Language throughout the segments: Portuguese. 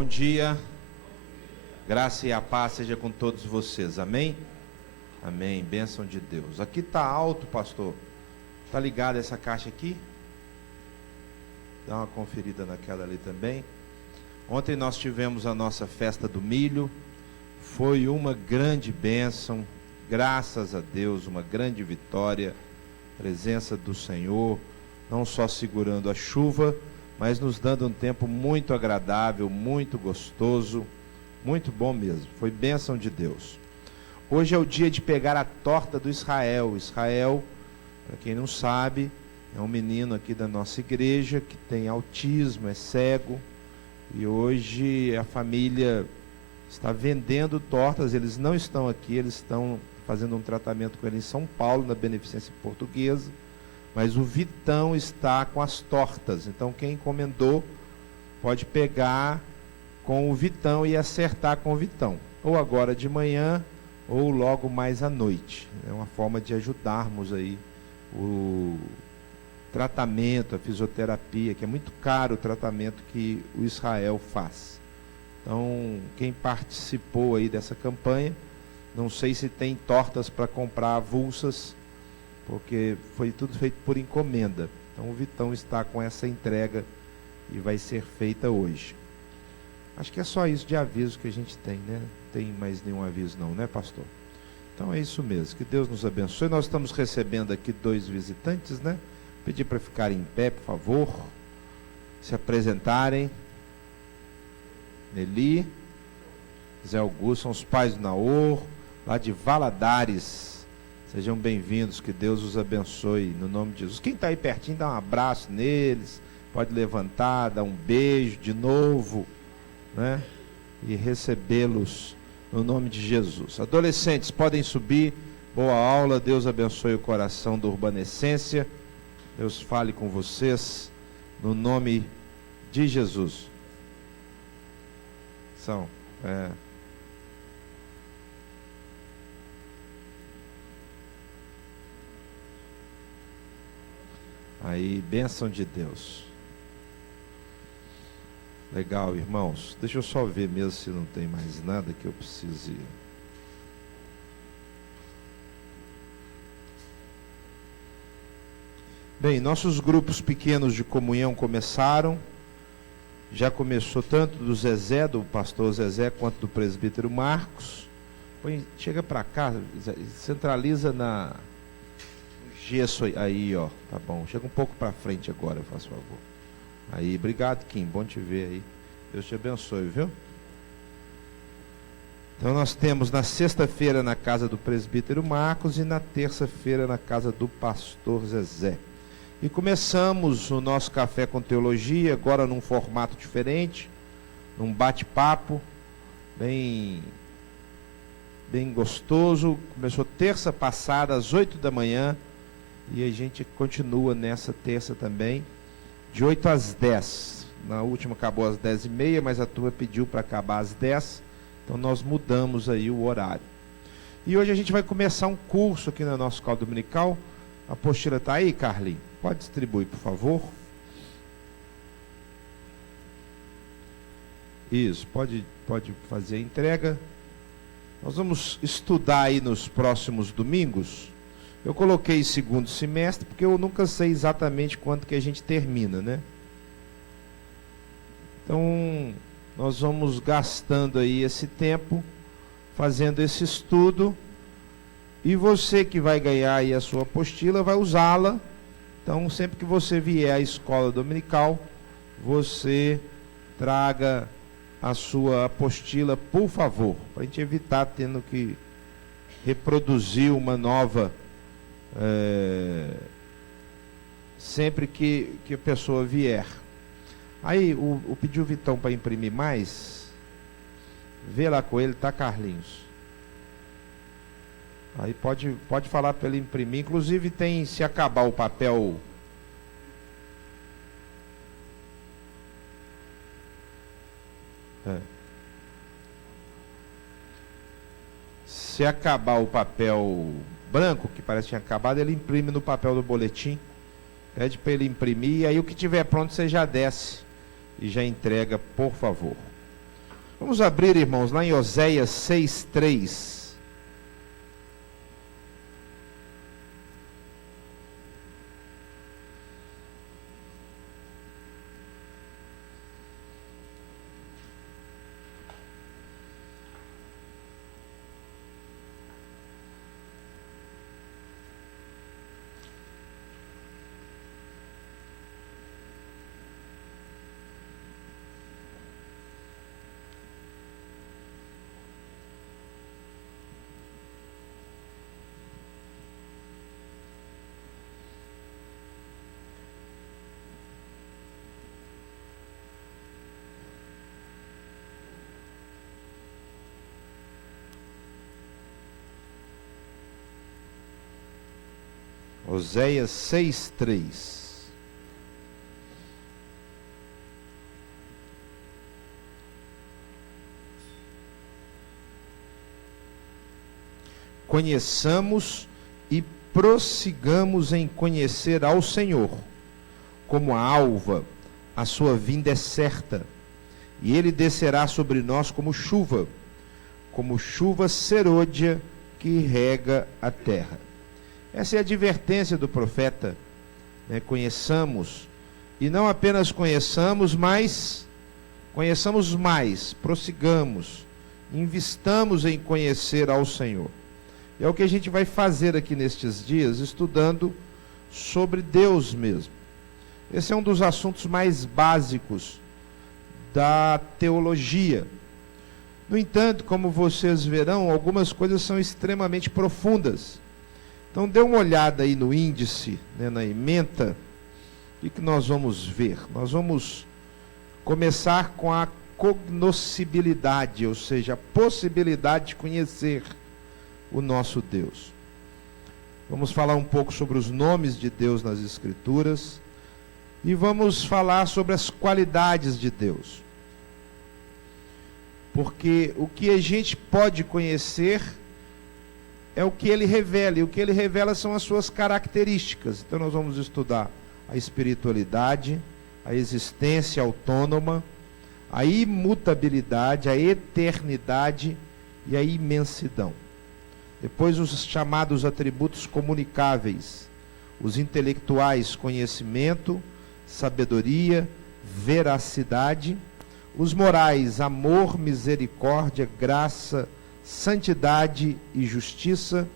Bom dia, graça e a paz seja com todos vocês, amém? Amém, bênção de Deus. Aqui está alto, pastor, está ligada essa caixa aqui? Dá uma conferida naquela ali também. Ontem nós tivemos a nossa festa do milho, foi uma grande bênção, graças a Deus, uma grande vitória, presença do Senhor, não só segurando a chuva, mas nos dando um tempo muito agradável, muito gostoso, muito bom mesmo, foi bênção de Deus. Hoje é o dia de pegar a torta do Israel. Israel, para quem não sabe, é um menino aqui da nossa igreja que tem autismo, é cego, e hoje a família está vendendo tortas. Eles não estão aqui, eles estão fazendo um tratamento com ele em São Paulo, na Beneficência Portuguesa, mas o Vitão está com as tortas, então quem encomendou pode pegar com o Vitão e acertar com o Vitão, ou agora de manhã, ou logo mais à noite. É uma forma de ajudarmos aí o tratamento, a fisioterapia, que é muito caro o tratamento que o Israel faz. Então, quem participou aí dessa campanha, não sei se tem tortas para comprar avulsas, porque foi tudo feito por encomenda. Então o Vitão está com essa entrega e vai ser feita hoje. Acho que é só isso de aviso que a gente tem, né? Não tem mais nenhum aviso não, né, pastor? Então é isso mesmo, que Deus nos abençoe. Nós estamos recebendo aqui 2 visitantes, né? Pedir para ficarem em pé, por favor, se apresentarem. Nelly, Zé Augusto, são os pais do Naor, lá de Valadares. Sejam bem-vindos, que Deus os abençoe, no nome de Jesus. Quem está aí pertinho, dá um abraço neles, pode levantar, dar um beijo de novo, né? E recebê-los no nome de Jesus. Adolescentes, podem subir, boa aula, Deus abençoe o coração da Urbanescência, Deus fale com vocês, no nome de Jesus. Aí, bênção de Deus. Legal, irmãos. Deixa eu só ver mesmo se não tem mais nada que eu precise. Bem, nossos grupos pequenos de comunhão começaram. Já começou tanto do Zezé, do pastor Zezé, quanto do presbítero Marcos. Chega para cá, centraliza na gesso aí, ó, tá bom. Chega um pouco para frente agora, faz favor. Aí, obrigado, Kim, bom te ver aí. Deus te abençoe, viu? Então nós temos na sexta-feira na casa do presbítero Marcos e na terça-feira na casa do pastor Zezé. E começamos o nosso café com teologia, agora num formato diferente, num bate-papo, bem gostoso. Começou terça passada, às 8 da manhã, e a gente continua nessa terça também, de 8 às 10. Na última acabou às 10h30, mas a turma pediu para acabar às 10, então nós mudamos aí o horário. E hoje a gente vai começar um curso aqui na nossa escola dominical. A apostila está aí, Carlinhos? Pode distribuir, por favor. Isso, pode fazer a entrega. Nós vamos estudar aí nos próximos domingos. Eu coloquei segundo semestre, porque eu nunca sei exatamente quando que a gente termina, né? Então, nós vamos gastando aí esse tempo, fazendo esse estudo, e você que vai ganhar aí a sua apostila, vai usá-la. Então, sempre que você vier à escola dominical, você traga a sua apostila, por favor, para a gente evitar tendo que reproduzir uma nova sempre que a pessoa vier. Aí, pediu o Vitão para imprimir mais. Vê lá com ele, tá, Carlinhos? Aí pode falar para ele imprimir. Inclusive tem, se acabar o papel... Se acabar o papel branco, que parece que tinha acabado, ele imprime no papel do boletim. Pede para ele imprimir, e aí o que tiver pronto você já desce e já entrega, por favor. Vamos abrir, irmãos, lá em Oséias 6:3. Oséias 6:3. Conheçamos e prossigamos em conhecer ao Senhor. Como a alva, a sua vinda é certa, e ele descerá sobre nós como chuva serôdia que rega a terra. Essa é a advertência do profeta, né? Conheçamos, e não apenas conheçamos, mas conheçamos mais, prossigamos, investamos em conhecer ao Senhor. É o que a gente vai fazer aqui nestes dias, estudando sobre Deus mesmo. Esse é um dos assuntos mais básicos da teologia. No entanto, como vocês verão, algumas coisas são extremamente profundas. Então, dê uma olhada aí no índice, né, na ementa, o que nós vamos ver? Nós vamos começar com a cognoscibilidade, ou seja, a possibilidade de conhecer o nosso Deus. Vamos falar um pouco sobre os nomes de Deus nas Escrituras e vamos falar sobre as qualidades de Deus. Porque o que a gente pode conhecer é o que ele revela, e o que ele revela são as suas características. Então nós vamos estudar a espiritualidade, a existência autônoma, a imutabilidade, a eternidade e a imensidão. Depois os chamados atributos comunicáveis, os intelectuais, conhecimento, sabedoria, veracidade, os morais, amor, misericórdia, graça, santidade e justiça,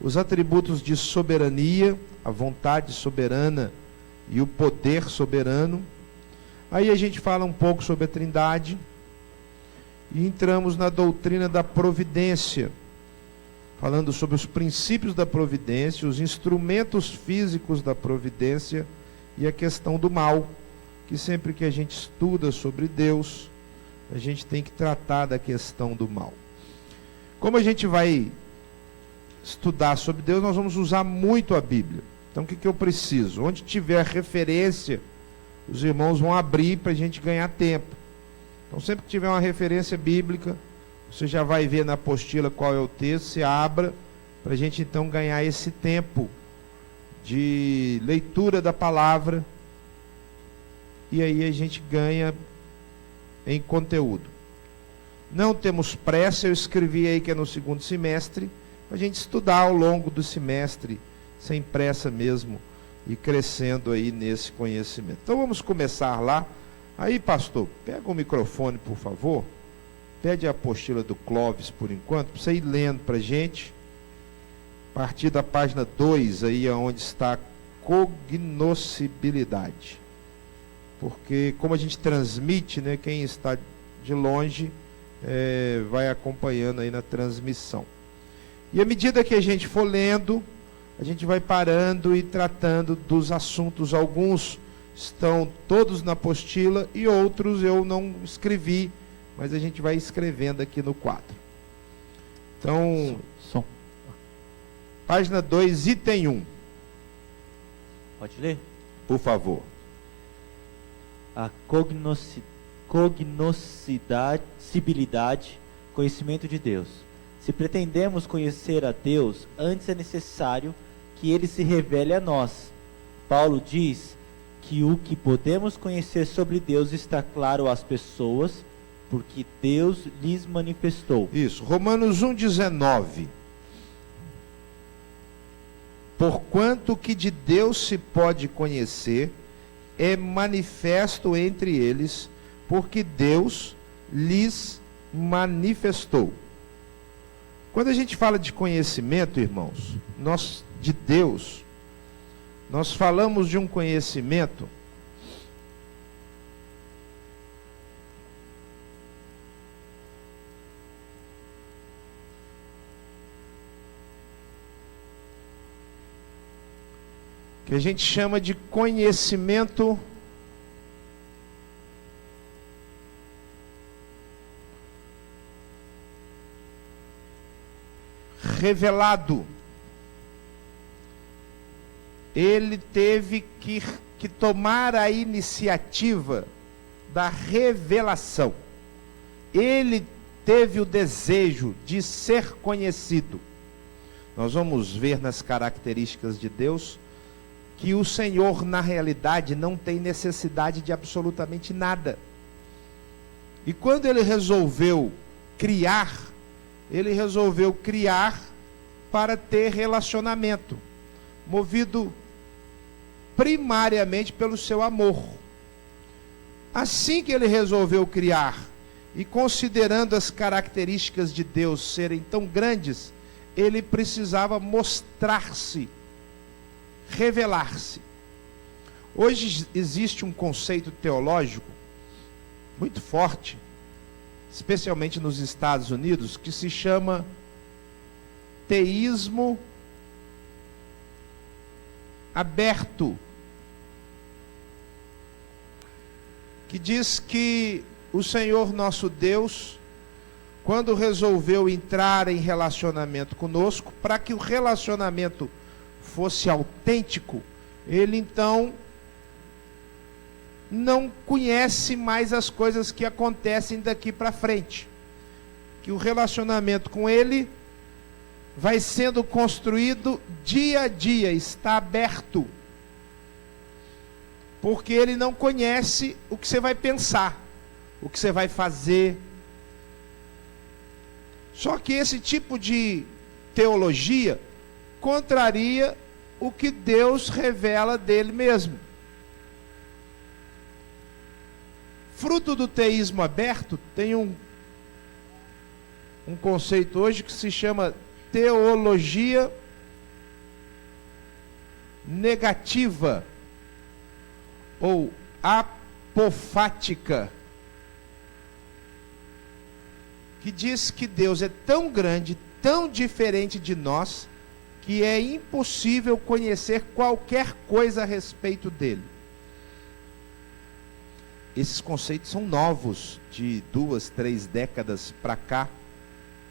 os atributos de soberania, a vontade soberana e o poder soberano. Aí a gente fala um pouco sobre a Trindade e entramos na doutrina da providência, falando sobre os princípios da providência, os instrumentos físicos da providência e a questão do mal, que sempre que a gente estuda sobre Deus, a gente tem que tratar da questão do mal. Como a gente vai estudar sobre Deus, nós vamos usar muito a Bíblia. Então o que eu preciso? Onde tiver referência, os irmãos vão abrir para a gente ganhar tempo. Então sempre que tiver uma referência bíblica, você já vai ver na apostila qual é o texto, você abra, para a gente então ganhar esse tempo de leitura da palavra, e aí a gente ganha em conteúdo. Não temos pressa, eu escrevi aí que é no segundo semestre, para a gente estudar ao longo do semestre, sem pressa mesmo, e crescendo aí nesse conhecimento. Então vamos começar lá. Aí, pastor, pega o microfone, por favor, pede a apostila do Clóvis por enquanto, para você ir lendo para a gente, a partir da página 2, aí onde está cognoscibilidade. Porque como a gente transmite, né, quem está de longe vai acompanhando aí na transmissão. E à medida que a gente for lendo, a gente vai parando e tratando dos assuntos. Alguns estão todos na apostila e outros eu não escrevi, mas a gente vai escrevendo aqui no quadro. Então, página 2, item 1. Pode ler? Por favor. A cognoscibilidade, conhecimento de Deus. Se pretendemos conhecer a Deus, antes é necessário que Ele se revele a nós. Paulo diz que o que podemos conhecer sobre Deus está claro às pessoas, porque Deus lhes manifestou. Isso, Romanos 1,19. Porquanto que de Deus se pode conhecer, é manifesto entre eles, porque Deus lhes manifestou. Quando a gente fala de conhecimento, irmãos, de Deus, nós falamos de um conhecimento que a gente chama de conhecimento revelado. Ele teve que tomar a iniciativa da revelação. Ele teve o desejo de ser conhecido. Nós vamos ver nas características de Deus que o Senhor, na realidade, não tem necessidade de absolutamente nada. E quando ele resolveu criar para ter relacionamento, movido primariamente pelo seu amor. Assim que ele resolveu criar, e considerando as características de Deus serem tão grandes, ele precisava mostrar-se, revelar-se. Hoje existe um conceito teológico muito forte, especialmente nos Estados Unidos, que se chama teísmo aberto, que diz que o Senhor nosso Deus, quando resolveu entrar em relacionamento conosco, para que o relacionamento fosse autêntico, ele então não conhece mais as coisas que acontecem daqui para frente, que o relacionamento com ele vai sendo construído dia a dia, está aberto, porque ele não conhece o que você vai pensar, o que você vai fazer. Só que esse tipo de teologia contraria o que Deus revela dele mesmo. Fruto do teísmo aberto, tem um conceito hoje que se chama teologia negativa ou apofática, que diz que Deus é tão grande, tão diferente de nós, que é impossível conhecer qualquer coisa a respeito dele. Esses conceitos são novos, de 2, 3 décadas para cá,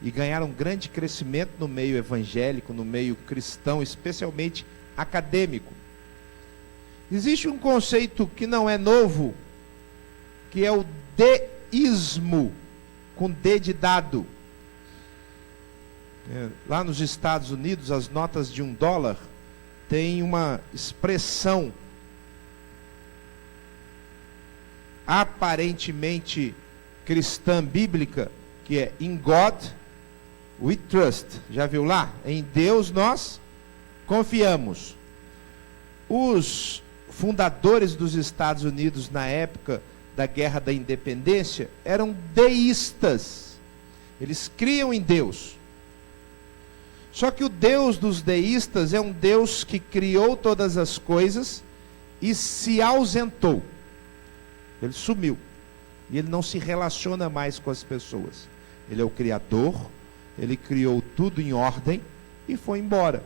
e ganharam grande crescimento no meio evangélico, no meio cristão, especialmente acadêmico. Existe um conceito que não é novo, que é o deísmo, com D de dado. Lá nos Estados Unidos, as notas de $1 têm uma expressão aparentemente cristã bíblica, que é "In God we trust". Já viu lá? Em Deus nós confiamos. Os fundadores dos Estados Unidos na época da Guerra da Independência eram deístas. Eles criam em Deus. Só que o Deus dos deístas é um Deus que criou todas as coisas e se ausentou. Ele sumiu. E ele não se relaciona mais com as pessoas. Ele é o Criador, ele criou tudo em ordem e foi embora.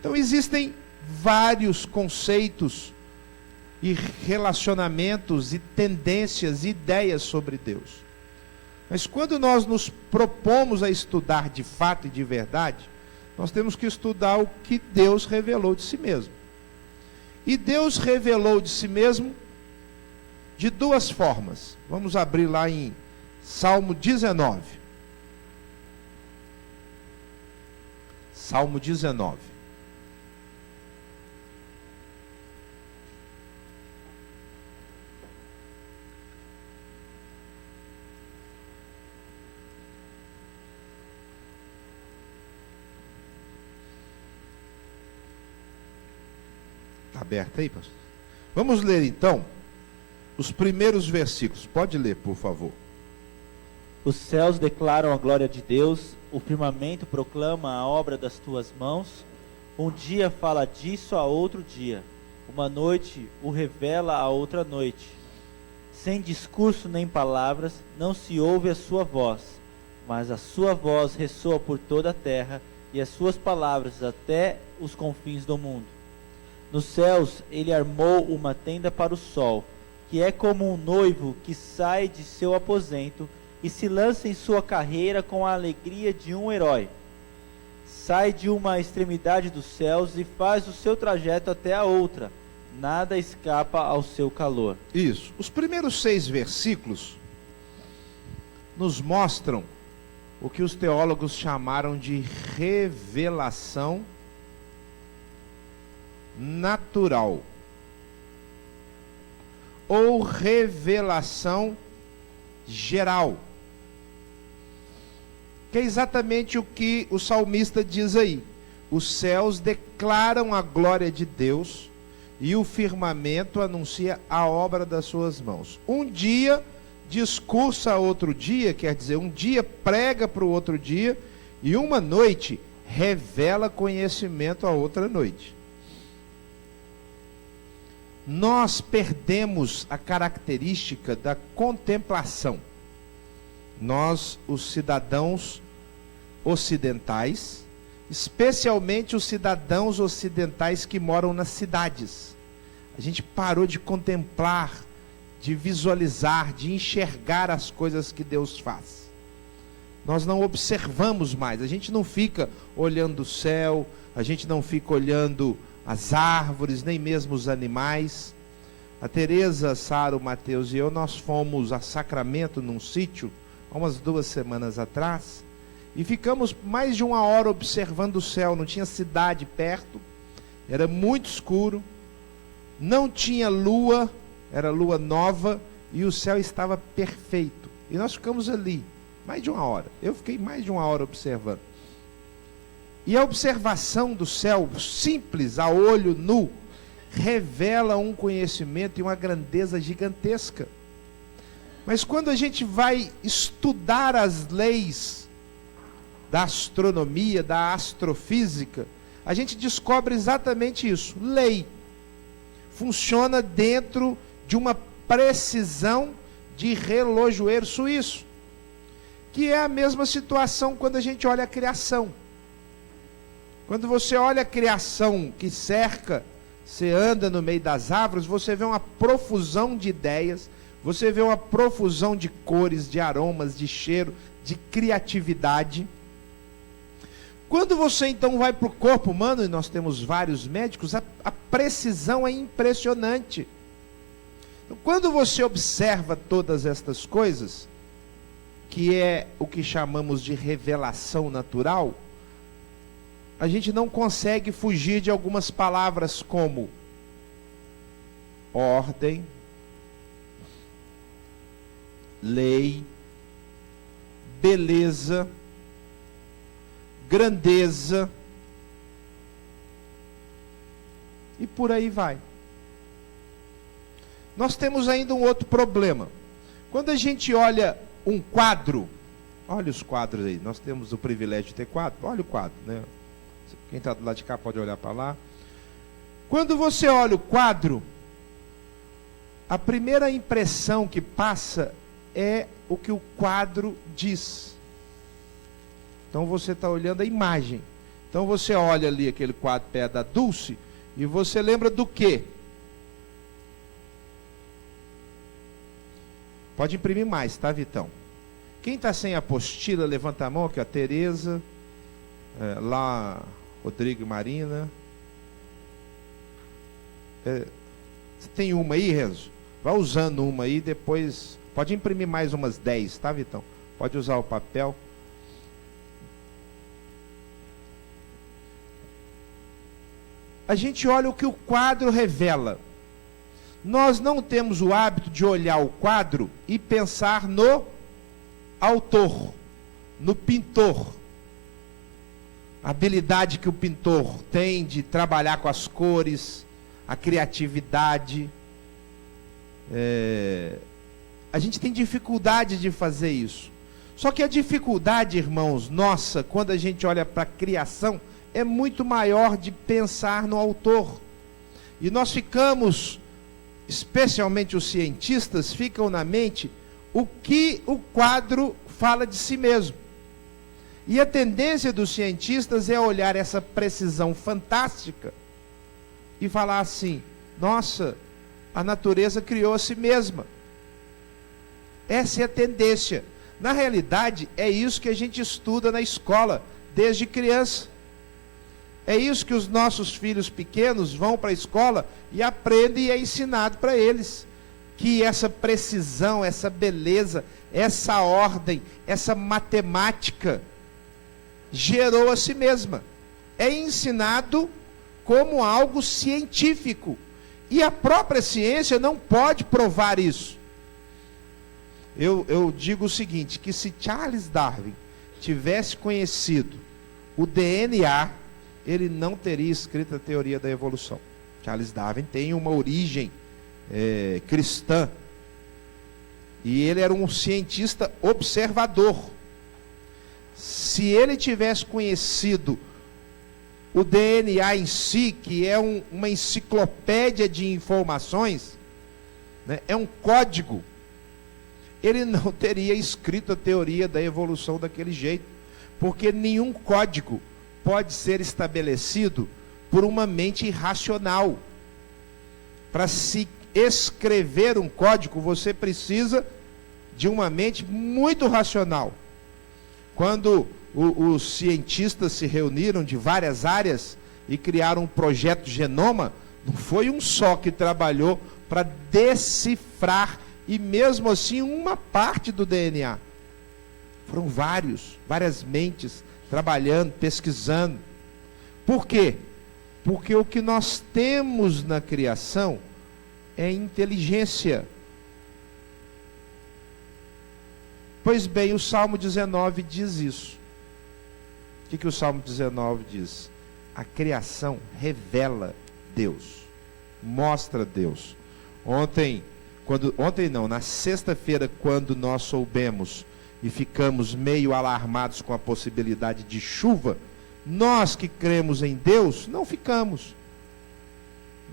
Então existem vários conceitos e relacionamentos e tendências e ideias sobre Deus. Mas quando nós nos propomos a estudar de fato e de verdade, nós temos que estudar o que Deus revelou de si mesmo. E Deus revelou de si mesmo de duas formas. Vamos abrir lá em Salmo 19. Salmo 19. aberta aí, pastor. Vamos ler então os primeiros versículos. Pode ler, por favor. Os céus declaram a glória de Deus, o firmamento proclama a obra das tuas mãos. Um dia fala disso a outro dia, uma noite o revela a outra noite. Sem discurso nem palavras, não se ouve a sua voz, mas a sua voz ressoa por toda a terra, e as suas palavras até os confins do mundo. Nos céus ele armou uma tenda para o sol, que é como um noivo que sai de seu aposento e se lança em sua carreira com a alegria de um herói. Sai de uma extremidade dos céus e faz o seu trajeto até a outra. Nada escapa ao seu calor. Isso. Os primeiros 6 versículos nos mostram o que os teólogos chamaram de revelação natural ou revelação geral, que é exatamente o que o salmista diz aí. Os céus declaram a glória de Deus e o firmamento anuncia a obra das suas mãos. Um dia discursa outro dia, quer dizer, um dia prega para o outro dia, e uma noite revela conhecimento a outra noite. Nós perdemos a característica da contemplação. Nós, os cidadãos ocidentais, especialmente os cidadãos ocidentais que moram nas cidades, a gente parou de contemplar, de visualizar, de enxergar as coisas que Deus faz. Nós não observamos mais, a gente não fica olhando o céu, a gente não fica olhando as árvores, nem mesmo os animais. A Tereza, Sara, o Mateus e eu, nós fomos a Sacramento, num sítio, há umas 2 semanas atrás, e ficamos mais de 1 hora observando o céu. Não tinha cidade perto, era muito escuro, não tinha lua, era lua nova, e o céu estava perfeito. E nós ficamos ali, mais de 1 hora. Eu fiquei mais de 1 hora observando. E a observação do céu, simples, a olho nu, revela um conhecimento e uma grandeza gigantesca. Mas quando a gente vai estudar as leis da astronomia, da astrofísica, a gente descobre exatamente isso. Lei funciona dentro de uma precisão de relojoeiro suíço, que é a mesma situação quando a gente olha a criação. Quando você olha a criação que cerca, você anda no meio das árvores, você vê uma profusão de ideias, você vê uma profusão de cores, de aromas, de cheiro, de criatividade. Quando você então vai para o corpo humano, e nós temos vários médicos, a precisão é impressionante. Então, quando você observa todas estas coisas, que é o que chamamos de revelação natural, a gente não consegue fugir de algumas palavras como ordem, lei, beleza, grandeza, e por aí vai. Nós temos ainda um outro problema. Quando a gente olha um quadro, olha os quadros aí, nós temos o privilégio de ter quadro, olha o quadro, né? Quem está do lado de cá pode olhar para lá. Quando você olha o quadro, a primeira impressão que passa é o que o quadro diz. Então você está olhando a imagem. Então você olha ali aquele quadro perto da Dulce e você lembra do quê? Pode imprimir mais, tá, Vitão? Quem está sem apostila, levanta a mão aqui, a Tereza, lá, Rodrigo e Marina. Tem uma aí, Renzo? Vai usando uma aí, depois... Pode imprimir mais umas 10, tá, Vitão? Pode usar o papel. A gente olha o que o quadro revela. Nós não temos o hábito de olhar o quadro e pensar no autor, no pintor. A habilidade que o pintor tem de trabalhar com as cores, a criatividade. A gente tem dificuldade de fazer isso. Só que a dificuldade, irmãos, nossa, quando a gente olha para a criação, é muito maior de pensar no autor. E nós ficamos, especialmente os cientistas, ficam na mente o que o quadro fala de si mesmo. E a tendência dos cientistas é olhar essa precisão fantástica e falar assim: nossa, a natureza criou a si mesma. Essa é a tendência. Na realidade, é isso que a gente estuda na escola, desde criança. É isso que os nossos filhos pequenos vão para a escola e aprendem e é ensinado para eles. Que essa precisão, essa beleza, essa ordem, essa matemática gerou a si mesma. É ensinado como algo científico. E a própria ciência não pode provar isso. Eu digo o seguinte, que se Charles Darwin tivesse conhecido o DNA, ele não teria escrito a teoria da evolução. Charles Darwin tem uma origem cristã. E ele era um cientista observador. Se ele tivesse conhecido o DNA em si, que é uma enciclopédia de informações, né, é um código, ele não teria escrito a teoria da evolução daquele jeito, porque nenhum código pode ser estabelecido por uma mente irracional. Para se escrever um código, você precisa de uma mente muito racional. Quando os cientistas se reuniram de várias áreas e criaram um projeto Genoma, não foi um só que trabalhou para decifrar, e mesmo assim uma parte do DNA. Foram várias mentes trabalhando, pesquisando. Por quê? Porque o que nós temos na criação é inteligência. Pois bem, o Salmo 19 diz isso. O que o Salmo 19 diz? A criação revela Deus, mostra Deus. Na sexta-feira, quando nós soubemos e ficamos meio alarmados com a possibilidade de chuva, nós que cremos em Deus, não ficamos.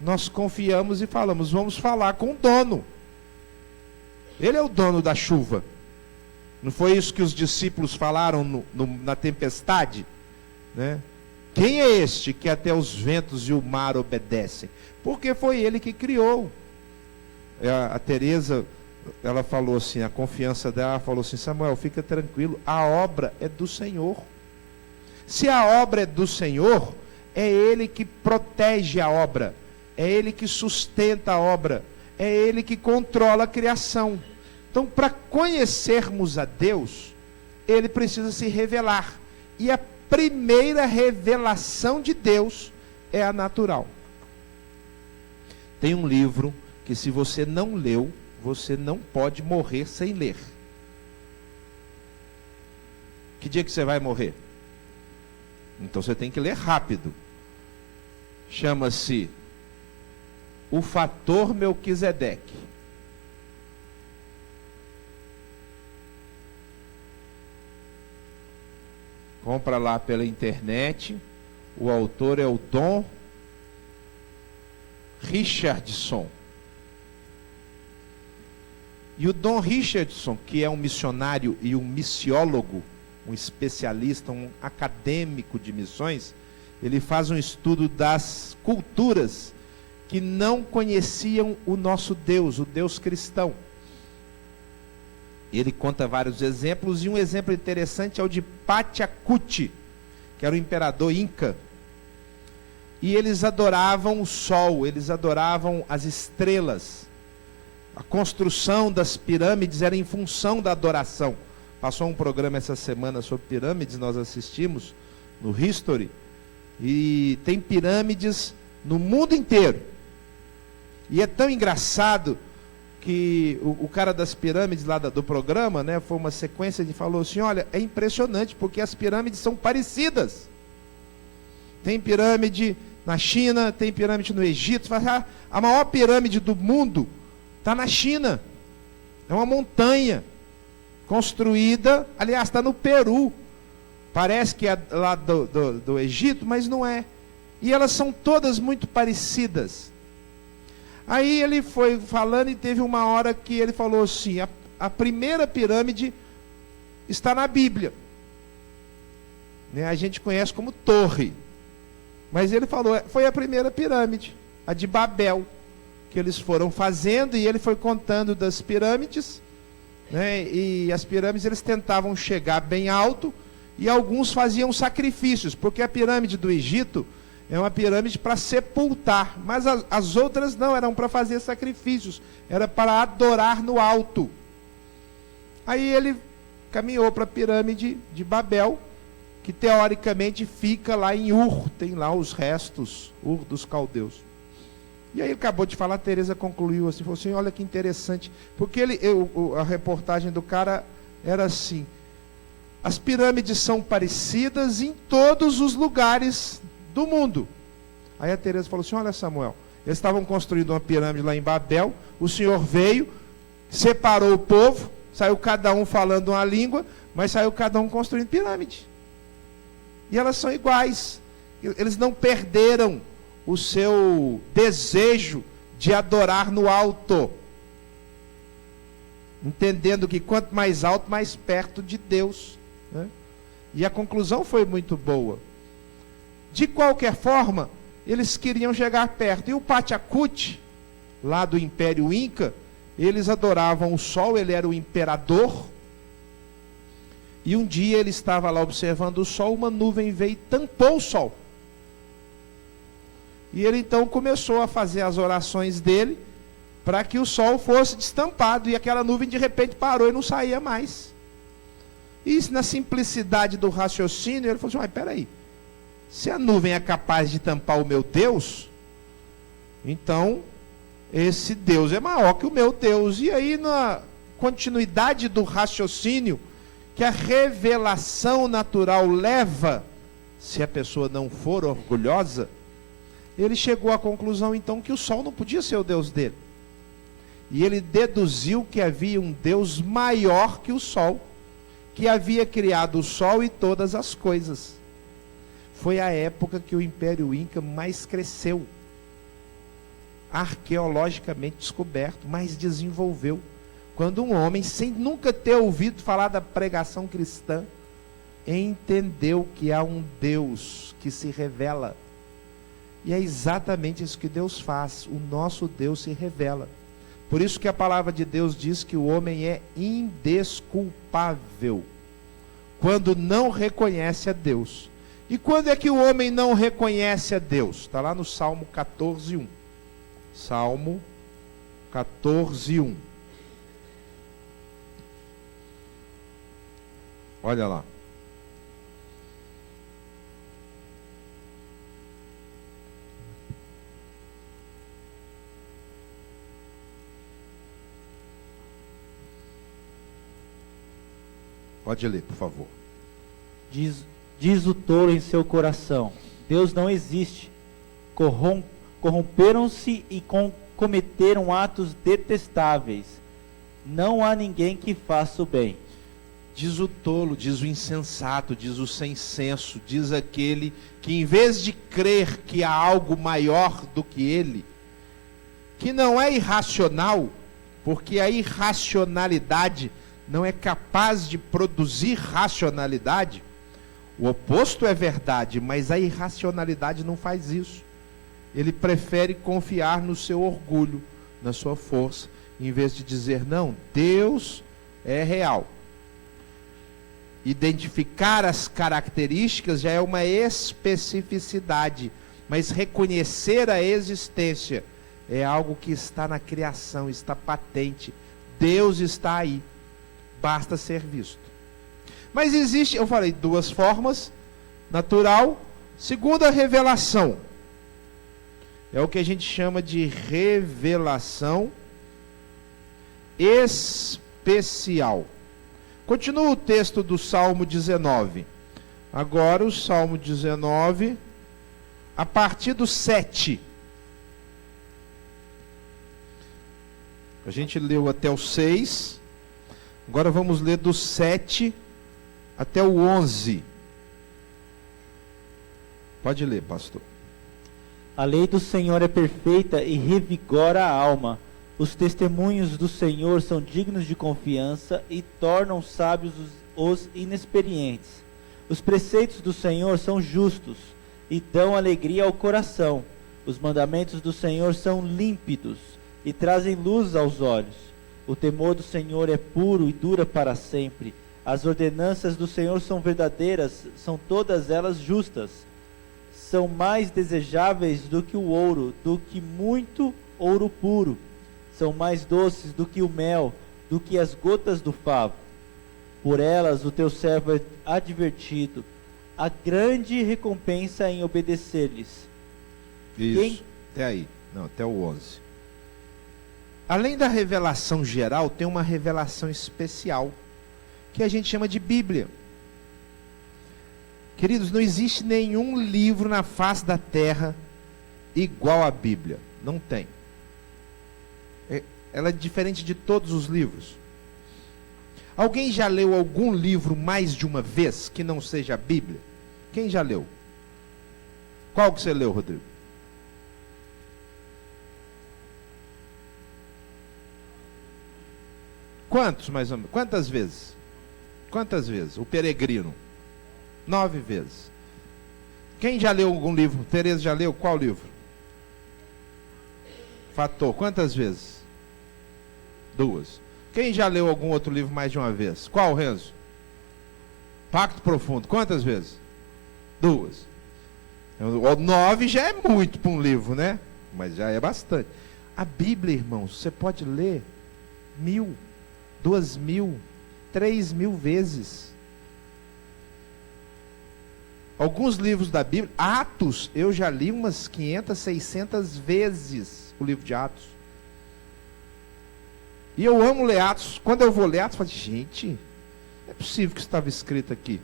Nós confiamos e falamos, vamos falar com o dono. Ele é o dono da chuva. Não foi isso que os discípulos falaram na tempestade? Né? Quem é este que até os ventos e o mar obedecem? Porque foi ele que criou. A Teresa, ela falou assim, a confiança dela, falou assim: Samuel, fica tranquilo, a obra é do Senhor. Se a obra é do Senhor, é Ele que protege a obra, é Ele que sustenta a obra, é Ele que controla a criação. Então, para conhecermos a Deus, Ele precisa se revelar. E a primeira revelação de Deus é a natural. Tem um livro que, se você não leu, você não pode morrer sem ler. Que dia que você vai morrer? Então você tem que ler rápido. Chama-se O Fator Melquisedeque. Compra lá pela internet. O autor é o Don Richardson. E o Don Richardson, que é um missionário e um missiólogo, um especialista, um acadêmico de missões, ele faz um estudo das culturas que não conheciam o nosso Deus, o Deus cristão. Ele conta vários exemplos, e um exemplo interessante é o de Pachacuti, que era o imperador Inca. E eles adoravam o sol, eles adoravam as estrelas. A construção das pirâmides era em função da adoração. Passou um programa essa semana sobre pirâmides, nós assistimos no History, e tem pirâmides no mundo inteiro. E é tão engraçado que o cara das pirâmides lá do programa, né, foi uma sequência de falou assim: olha, é impressionante porque as pirâmides são parecidas. Tem pirâmide na China, tem pirâmide no Egito. A maior pirâmide do mundo está na China. É uma montanha construída, aliás, está no Peru. Parece que é lá do Egito, mas não é. E elas são todas muito parecidas. Aí ele foi falando e teve uma hora que ele falou assim, a primeira pirâmide está na Bíblia. Né? A gente conhece como torre. Mas ele falou, foi a primeira pirâmide, a de Babel, que eles foram fazendo, e ele foi contando das pirâmides, né? E as pirâmides eles tentavam chegar bem alto, e alguns faziam sacrifícios, porque a pirâmide do Egito é uma pirâmide para sepultar, mas as outras não, eram para fazer sacrifícios, era para adorar no alto. Aí ele caminhou para a pirâmide de Babel, que teoricamente fica lá em Ur, tem lá os restos, Ur dos caldeus. E aí ele acabou de falar, a Tereza concluiu assim, falou assim, olha que interessante, porque a reportagem do cara era assim, as pirâmides são parecidas em todos os lugares do mundo. Aí a Tereza falou assim, olha Samuel, eles estavam construindo uma pirâmide lá em Babel, o Senhor veio, separou o povo, saiu cada um falando uma língua, mas saiu cada um construindo pirâmide. E elas são iguais. Eles não perderam o seu desejo de adorar no alto. Entendendo que quanto mais alto, mais perto de Deus. Né? E a conclusão foi muito boa. De qualquer forma, eles queriam chegar perto. E o Pachacuti, lá do Império Inca, eles adoravam o sol, ele era o imperador. E um dia ele estava lá observando o sol, uma nuvem veio e tampou o sol. E ele então começou a fazer as orações dele, para que o sol fosse destampado, e aquela nuvem de repente parou e não saía mais. E isso, na simplicidade do raciocínio, ele falou assim, mas peraí, se a nuvem é capaz de tampar o meu Deus, então esse Deus é maior que o meu Deus. E aí, na continuidade do raciocínio, que a revelação natural leva, se a pessoa não for orgulhosa, ele chegou à conclusão então que o sol não podia ser o Deus dele. E ele deduziu que havia um Deus maior que o sol, que havia criado o sol e todas as coisas. Foi a época que o Império Inca mais cresceu, arqueologicamente descoberto, mais desenvolveu. Quando um homem, sem nunca ter ouvido falar da pregação cristã, entendeu que há um Deus que se revela. E é exatamente isso que Deus faz, o nosso Deus se revela. Por isso que a palavra de Deus diz que o homem é indesculpável, quando não reconhece a Deus. E quando é que o homem não reconhece a Deus? Está lá no Salmo 14:1. Salmo 14:1. Olha lá. Pode ler, por favor. Diz o tolo em seu coração, Deus não existe. Corromperam-se e cometeram atos detestáveis. Não há ninguém que faça o bem. Diz o tolo, diz o insensato, diz o sem senso, diz aquele que em vez de crer que há algo maior do que ele, que não é irracional, porque a irracionalidade não é capaz de produzir racionalidade. O oposto é verdade, mas a irracionalidade não faz isso. Ele prefere confiar no seu orgulho, na sua força, em vez de dizer, não, Deus é real. Identificar as características já é uma especificidade, mas reconhecer a existência é algo que está na criação, está patente. Deus está aí, basta ser visto. Mas existe, eu falei, duas formas, natural. Segunda, revelação. É o que a gente chama de revelação especial. Continua o texto do Salmo 19. Agora o Salmo 19, a partir do 7. A gente leu até o 6. Agora vamos ler do 7 até o 11. Pode ler, pastor. A lei do Senhor é perfeita e revigora a alma. Os testemunhos do Senhor são dignos de confiança e tornam sábios os inexperientes. Os preceitos do Senhor são justos e dão alegria ao coração. Os mandamentos do Senhor são límpidos e trazem luz aos olhos. O temor do Senhor é puro e dura para sempre. As ordenanças do Senhor são verdadeiras, são todas elas justas. São mais desejáveis do que o ouro, do que muito ouro puro. São mais doces do que o mel, do que as gotas do favo. Por elas o teu servo é advertido. Há grande recompensa em obedecer-lhes. Isso, até aí. Não, até o 11. Além da revelação geral, tem uma revelação especial, que a gente chama de Bíblia. Queridos, não existe nenhum livro na face da terra igual à Bíblia. Não tem. Ela é diferente de todos os livros. Alguém já leu algum livro mais de uma vez que não seja a Bíblia? Quem já leu? Qual que você leu, Rodrigo? Quantos, mais ou menos? Quantas vezes? Quantas vezes? O Peregrino. 9 vezes. Quem já leu algum livro? Tereza já leu? Qual livro? Fator. Quantas vezes? 2. Quem já leu algum outro livro mais de uma vez? Qual, Renzo? Pacto Profundo. Quantas vezes? 2. 9 já é muito para um livro, né? Mas já é bastante. A Bíblia, irmãos, você pode ler 1.000, 2.000, 3.000 vezes. Alguns livros da Bíblia, Atos, eu já li umas 500, 600 vezes o livro de Atos. E eu amo ler Atos. Quando eu vou ler Atos, eu falo, gente, não é possível que isso estava escrito aqui.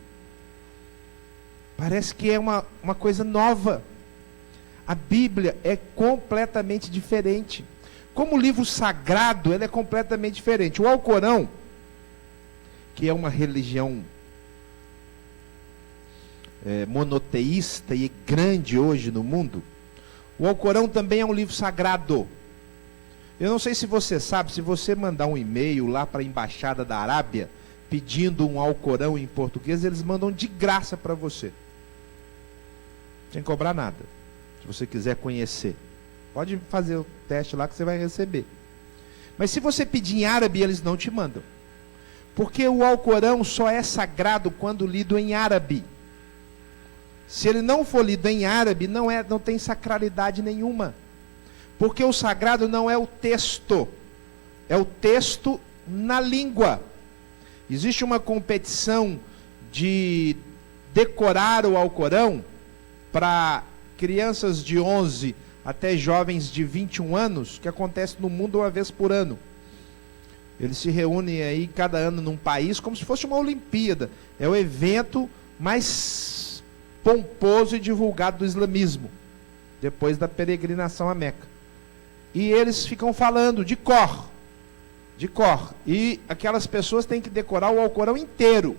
Parece que é uma coisa nova. A Bíblia é completamente diferente. Como livro sagrado, ele é completamente diferente. O Alcorão, que é uma religião monoteísta e grande hoje no mundo, o Alcorão também é um livro sagrado. Eu não sei se você sabe, se você mandar um e-mail lá para a Embaixada da Arábia, pedindo um Alcorão em português, eles mandam de graça para você. Sem cobrar nada. Se você quiser conhecer. Pode fazer o teste lá que você vai receber. Mas se você pedir em árabe, eles não te mandam. Porque o Alcorão só é sagrado quando lido em árabe. Se ele não for lido em árabe, não tem sacralidade nenhuma. Porque o sagrado não é o texto. É o texto na língua. Existe uma competição de decorar o Alcorão para crianças de 11 até jovens de 21 anos, que acontece no mundo uma vez por ano. Eles se reúnem aí cada ano num país como se fosse uma Olimpíada. É o evento mais pomposo e divulgado do islamismo, depois da peregrinação a Meca. E eles ficam falando de cor. E aquelas pessoas têm que decorar o Alcorão inteiro.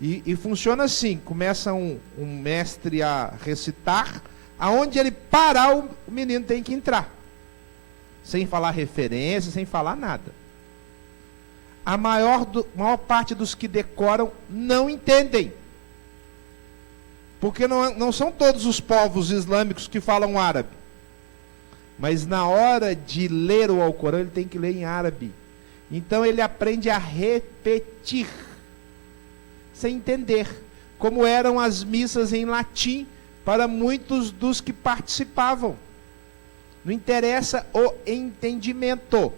E funciona assim, começa um mestre a recitar, aonde ele parar, o menino tem que entrar. Sem falar referência, sem falar nada. A maior parte dos que decoram não entendem. Porque não são todos os povos islâmicos que falam árabe. Mas na hora de ler o Alcorão, ele tem que ler em árabe. Então ele aprende a repetir, sem entender. Como eram as missas em latim para muitos dos que participavam. Não interessa o entendimento.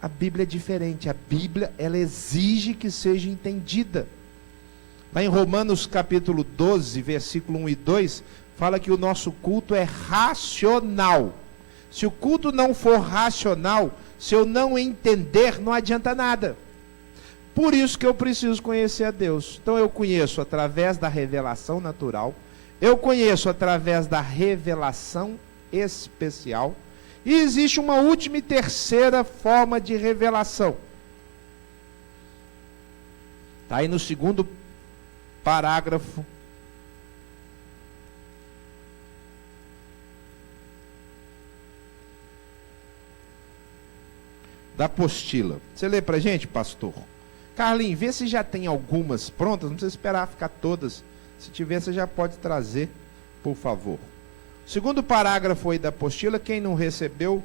A Bíblia é diferente. A Bíblia, ela exige que seja entendida. Lá em Romanos capítulo 12, versículo 1 e 2, fala que o nosso culto é racional. Se o culto não for racional, se eu não entender, não adianta nada. Por isso que eu preciso conhecer a Deus. Então eu conheço através da revelação natural, eu conheço através da revelação especial. E existe uma última e terceira forma de revelação. Está aí no segundo parágrafo. Da apostila. Você lê para a gente, pastor? Carlinhos, vê se já tem algumas prontas, não precisa esperar ficar todas. Se tiver, você já pode trazer, por favor. Segundo parágrafo aí da apostila, quem não recebeu,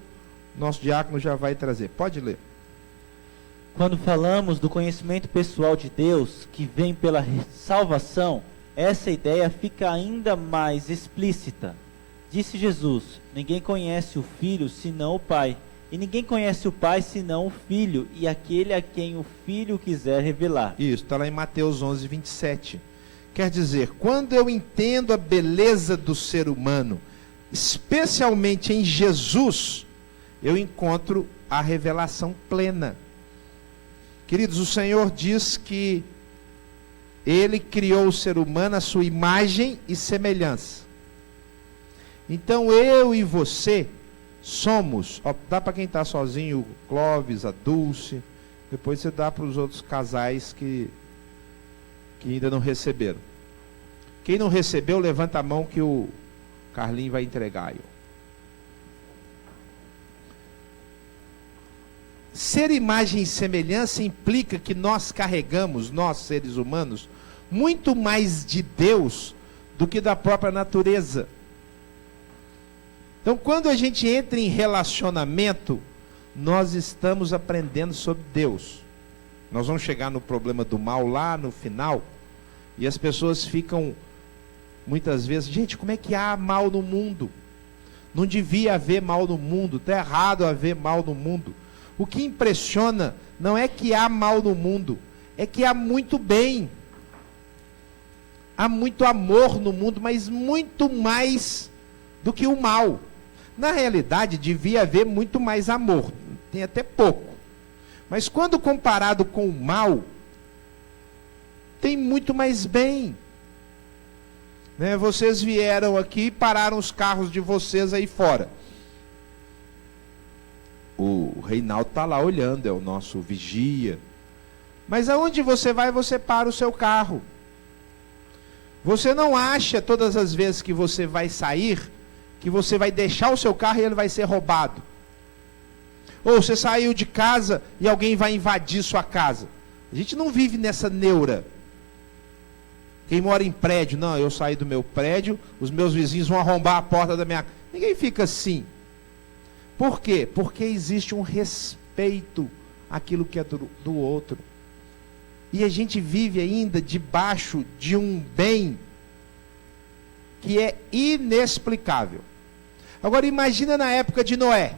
nosso diácono já vai trazer. Pode ler. Quando falamos do conhecimento pessoal de Deus, que vem pela salvação, essa ideia fica ainda mais explícita. Disse Jesus: ninguém conhece o Filho senão o Pai. E ninguém conhece o Pai senão o Filho, e aquele a quem o Filho quiser revelar. Isso, está lá em Mateus 11, 27. Quer dizer, quando eu entendo a beleza do ser humano, especialmente em Jesus, eu encontro a revelação plena. Queridos, o Senhor diz que Ele criou o ser humano à sua imagem e semelhança. Então eu e você somos, ó, dá para quem está sozinho, o Clóvis, a Dulce, depois você dá para os outros casais que ainda não receberam. Quem não recebeu, levanta a mão que o Carlinhos vai entregar aí. Ser imagem e semelhança implica que nós carregamos, nós seres humanos, muito mais de Deus do que da própria natureza. Então, quando a gente entra em relacionamento, nós estamos aprendendo sobre Deus. Nós vamos chegar no problema do mal lá no final, e as pessoas ficam, muitas vezes, gente, como é que há mal no mundo? Não devia haver mal no mundo, está errado haver mal no mundo. O que impressiona não é que há mal no mundo, é que há muito bem. Há muito amor no mundo, mas muito mais do que o mal. Na realidade, devia haver muito mais amor, tem até pouco. Mas quando comparado com o mal, tem muito mais bem. Né? Vocês vieram aqui e pararam os carros de vocês aí fora. O Reinaldo está lá olhando, é o nosso vigia. Mas aonde você vai, você para o seu carro. Você não acha, todas as vezes que você vai sair, que você vai deixar o seu carro e ele vai ser roubado. Ou você saiu de casa e alguém vai invadir sua casa. A gente não vive nessa neura. Quem mora em prédio, não, eu saí do meu prédio, os meus vizinhos vão arrombar a porta da minha casa. Ninguém fica assim. Por quê? Porque existe um respeito àquilo que é do outro. E a gente vive ainda debaixo de um bem que é inexplicável. Agora imagina na época de Noé.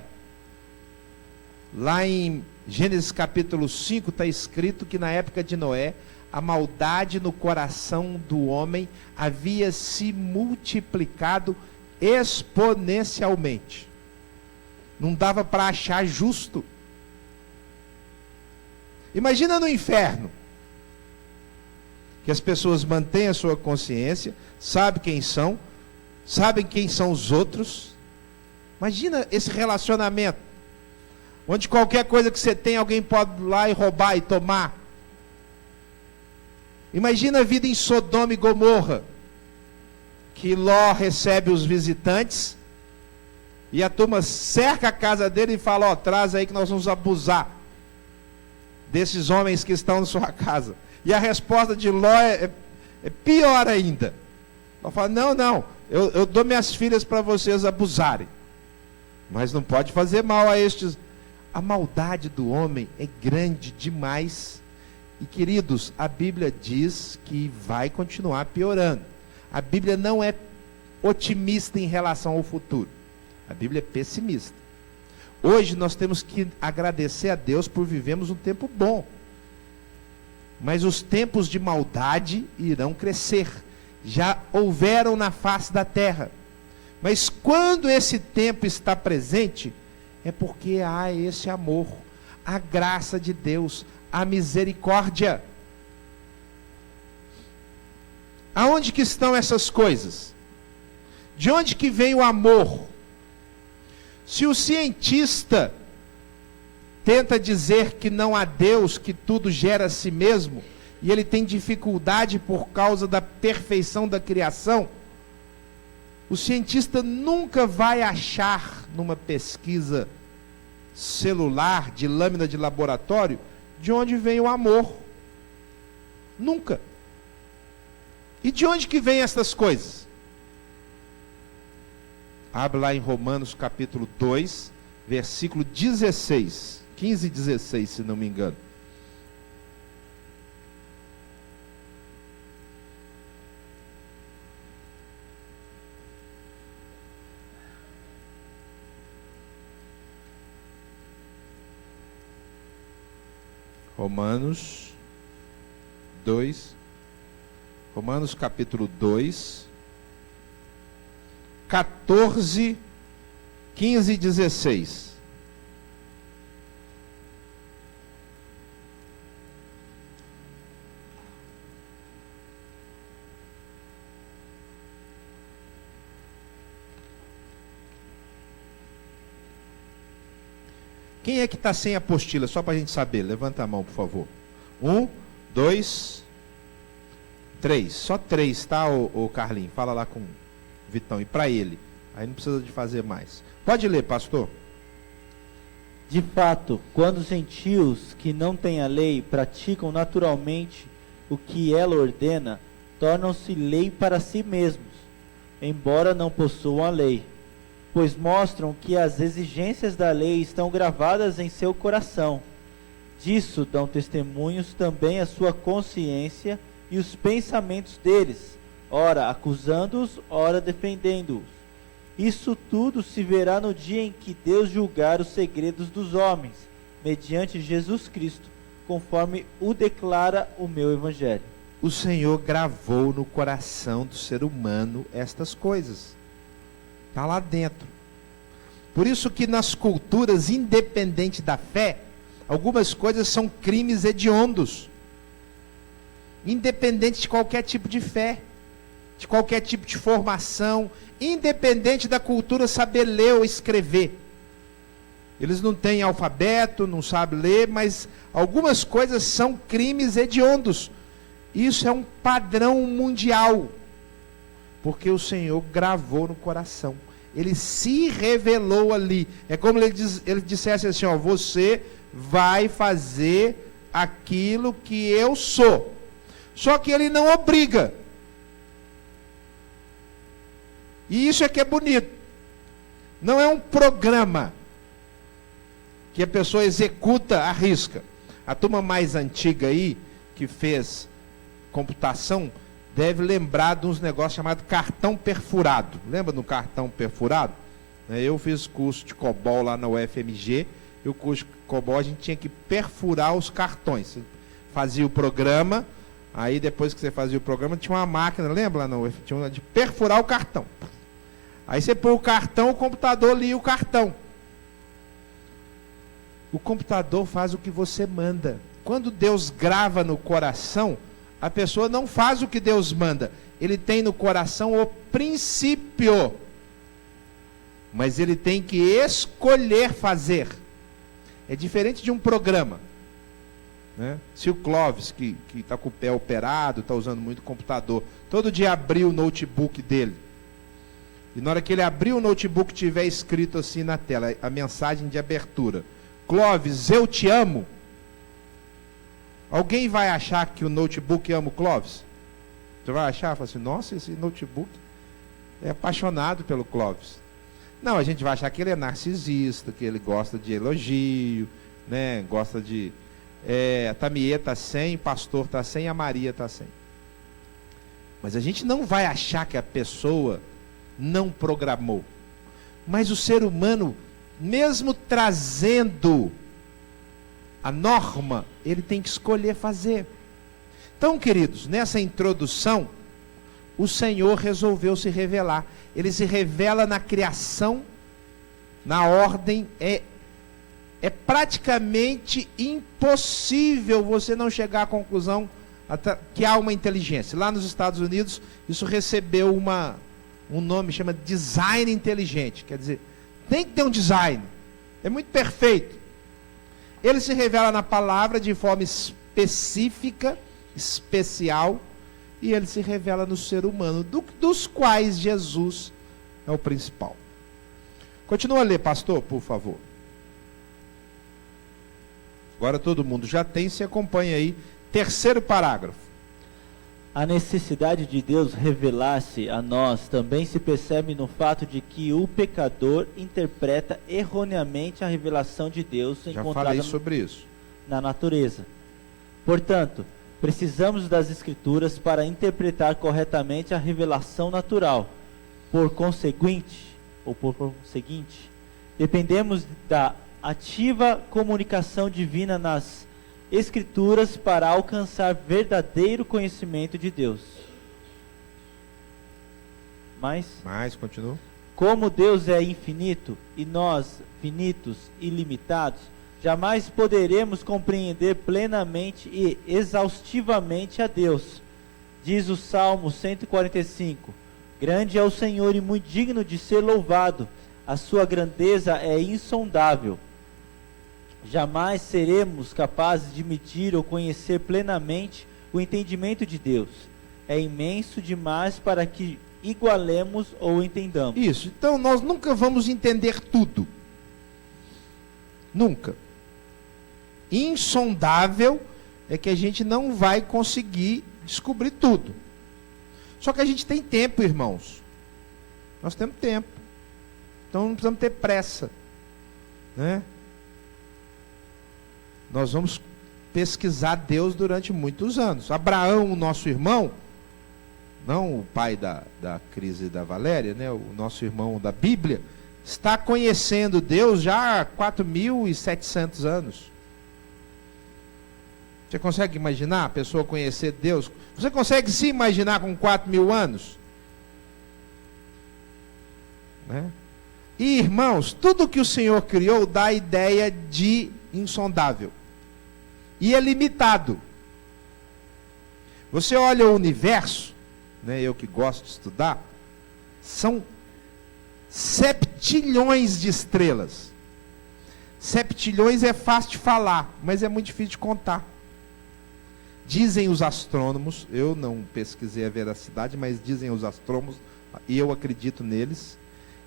Lá em Gênesis capítulo 5 está escrito que na época de Noé, a maldade no coração do homem havia se multiplicado exponencialmente. Não dava para achar justo. Imagina no inferno, que as pessoas mantêm a sua consciência, sabem quem são os outros. Imagina esse relacionamento, onde qualquer coisa que você tem, alguém pode ir lá e roubar e tomar. Imagina a vida em Sodoma e Gomorra, que Ló recebe os visitantes, e a turma cerca a casa dele e fala, ó, traz aí que nós vamos abusar desses homens que estão na sua casa. E a resposta de Ló é pior ainda. Ló fala, não, eu dou minhas filhas para vocês abusarem. Mas não pode fazer mal a estes. A maldade do homem é grande demais. E queridos, a Bíblia diz que vai continuar piorando. A Bíblia não é otimista em relação ao futuro. A Bíblia é pessimista. Hoje nós temos que agradecer a Deus por vivermos um tempo bom. Mas os tempos de maldade irão crescer. Já houveram na face da terra. Mas quando esse tempo está presente, é porque há esse amor, a graça de Deus, a misericórdia. Aonde que estão essas coisas? De onde que vem o amor? Se o cientista tenta dizer que não há Deus, que tudo gera a si mesmo, e ele tem dificuldade por causa da perfeição da criação, o cientista nunca vai achar numa pesquisa celular, de lâmina de laboratório, de onde vem o amor. Nunca. E de onde que vem essas coisas? Abre lá em Romanos capítulo 2, versículo 16, 15 e 16, se não me engano. Romanos 2, Romanos capítulo 2, 14, 15 e 16. Quem é que está sem apostila? Só para a gente saber. Levanta a mão, por favor. 1, 2, 3. Só 3, tá, ô Carlinhos? Fala lá com o Vitão. E para ele. Aí não precisa de fazer mais. Pode ler, pastor. De fato, quando os gentios que não têm a lei praticam naturalmente o que ela ordena, tornam-se lei para si mesmos, embora não possuam a lei, pois mostram que as exigências da lei estão gravadas em seu coração. Disso dão testemunhos também a sua consciência e os pensamentos deles, ora acusando-os, ora defendendo-os. Isso tudo se verá no dia em que Deus julgar os segredos dos homens, mediante Jesus Cristo, conforme o declara o meu Evangelho. O Senhor gravou no coração do ser humano estas coisas. Está lá dentro. Por isso que nas culturas, independente da fé, algumas coisas são crimes hediondos. Independente de qualquer tipo de fé, de qualquer tipo de formação, independente da cultura saber ler ou escrever. Eles não têm alfabeto, não sabem ler, mas algumas coisas são crimes hediondos. Isso é um padrão mundial, porque o Senhor gravou no coração. Ele se revelou ali. É como ele dissesse assim, ó, você vai fazer aquilo que eu sou. Só que ele não obriga. E isso é que é bonito. Não é um programa que a pessoa executa à risca. A turma mais antiga aí, que fez computação, deve lembrar de uns negócios chamados cartão perfurado. Lembra do cartão perfurado? Eu fiz curso de COBOL lá na UFMG, e o curso de COBOL a gente tinha que perfurar os cartões. Você fazia o programa, aí depois que você fazia o programa, tinha uma máquina, lembra lá na UFMG? Tinha uma de perfurar o cartão. Aí você põe o cartão, o computador lia o cartão. O computador faz o que você manda. Quando Deus grava no coração, a pessoa não faz o que Deus manda. Ele tem no coração o princípio. Mas ele tem que escolher fazer. É diferente de um programa. Né? Se o Clóvis, que está com o pé operado, está usando muito computador, todo dia abrir o notebook dele. E na hora que ele abrir o notebook, tiver escrito assim na tela, a mensagem de abertura. Clóvis, eu te amo. Alguém vai achar que o notebook ama o Clóvis? Você vai achar, fala assim, nossa, esse notebook é apaixonado pelo Clóvis. Não, a gente vai achar que ele é narcisista, que ele gosta de elogio, né? Gosta de... a Tamiê está sem, o pastor está sem, a Maria está sem. Mas a gente não vai achar que a pessoa não programou. Mas o ser humano, mesmo trazendo a norma, ele tem que escolher fazer. Então, queridos, nessa introdução, o Senhor resolveu se revelar. Ele se revela na criação, na ordem. É praticamente impossível você não chegar à conclusão que há uma inteligência. Lá nos Estados Unidos, isso recebeu um nome chama design inteligente. Quer dizer, tem que ter um design. É muito perfeito. Ele se revela na palavra de forma específica, especial, e ele se revela no ser humano, dos quais Jesus é o principal. Continua a ler, pastor, por favor. Agora todo mundo já tem, se acompanha aí. Terceiro parágrafo. A necessidade de Deus revelar-se a nós também se percebe no fato de que o pecador interpreta erroneamente a revelação de Deus Já encontrada falei sobre isso. na natureza. Portanto, precisamos das Escrituras para interpretar corretamente a revelação natural. Por conseguinte, dependemos da ativa comunicação divina nas Escrituras para alcançar verdadeiro conhecimento de Deus. Mais, continua. como Deus é infinito e nós, finitos e limitados, jamais poderemos compreender plenamente e exaustivamente a Deus. Diz o Salmo 145: grande é o Senhor e muito digno de ser louvado, a sua grandeza é insondável. Jamais seremos capazes de medir ou conhecer plenamente o entendimento de Deus. É imenso demais para que igualemos ou entendamos. Isso, então nós nunca vamos entender tudo. Nunca. Insondável é que a gente não vai conseguir descobrir tudo. Só que a gente tem tempo, irmãos. Nós temos tempo. Então não precisamos ter pressa, né? Nós vamos pesquisar Deus durante muitos anos. Abraão, o nosso irmão, não o pai da Cris e da Valéria, né? O nosso irmão da Bíblia, está conhecendo Deus já há 4.700 anos. Você consegue imaginar a pessoa conhecer Deus? Você consegue se imaginar com 4.000 anos? Né? E, irmãos, tudo que o Senhor criou dá a ideia de insondável. E é limitado. Você olha o universo, né, eu que gosto de estudar, são septilhões de estrelas. Septilhões é fácil de falar, mas é muito difícil de contar. Dizem os astrônomos, eu não pesquisei a veracidade, mas dizem os astrônomos, e eu acredito neles,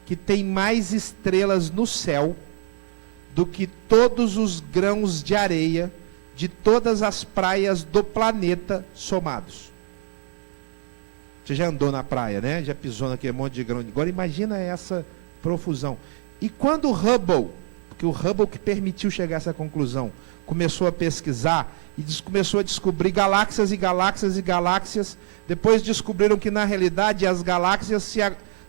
que tem mais estrelas no céu do que todos os grãos de areia de todas as praias do planeta somados. Você já andou na praia, né? Já pisou naquele monte de grão. Agora imagina essa profusão. E quando o Hubble, porque o Hubble que permitiu chegar a essa conclusão, começou a pesquisar e começou a descobrir galáxias e galáxias e galáxias, depois descobriram que na realidade as galáxias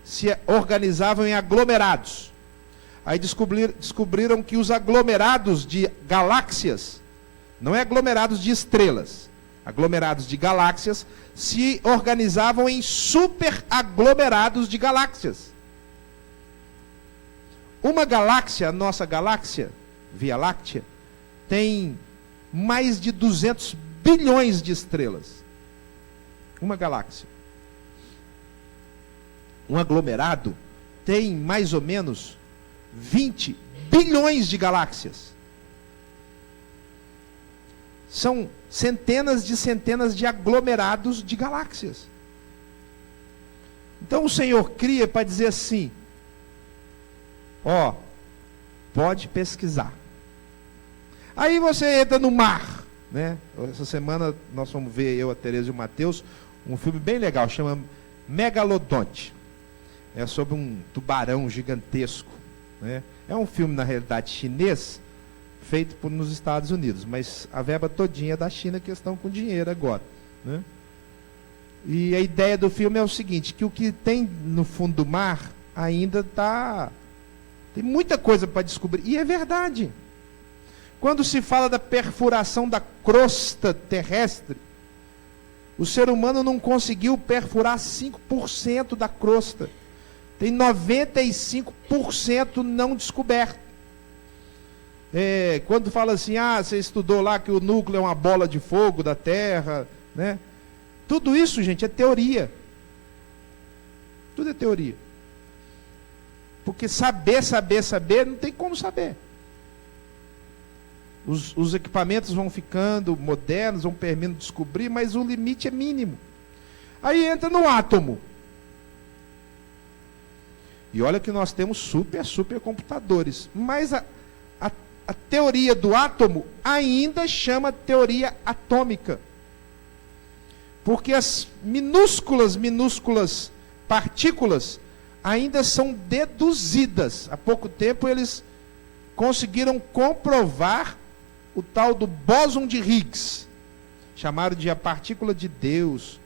se organizavam em aglomerados. Aí descobriram que os aglomerados de galáxias, não é aglomerados de estrelas, aglomerados de galáxias, se organizavam em super aglomerados de galáxias. Uma galáxia, a nossa galáxia, Via Láctea, tem mais de 200 bilhões de estrelas. Uma galáxia. Um aglomerado tem mais ou menos 20 bilhões de galáxias. São centenas de aglomerados de galáxias. Então o Senhor cria para dizer assim: ó, pode pesquisar. Aí você entra no mar, né? Essa semana nós vamos ver, eu, a Tereza e o Mateus, um filme bem legal, chama Megalodonte. É sobre um tubarão gigantesco, né? É um filme, na realidade, chinês, feito nos Estados Unidos, mas a verba todinha é da China, que estão com dinheiro agora, né? E a ideia do filme é o seguinte, que o que tem no fundo do mar ainda tem muita coisa para descobrir, e é verdade. Quando se fala da perfuração da crosta terrestre, o ser humano não conseguiu perfurar 5% da crosta. Tem 95% não descoberto. Quando fala assim, você estudou lá que o núcleo é uma bola de fogo da Terra, né? Tudo isso, gente, é teoria. tudo é teoria. Porque saber, não tem como saber. Os equipamentos vão ficando modernos, vão permitindo descobrir, mas o limite é mínimo. Aí entra no átomo. E olha que nós temos super computadores. Mas a teoria do átomo ainda chama teoria atômica. Porque as minúsculas partículas ainda são deduzidas. Há pouco tempo eles conseguiram comprovar o tal do bóson de Higgs. Chamaram de a partícula de Deus.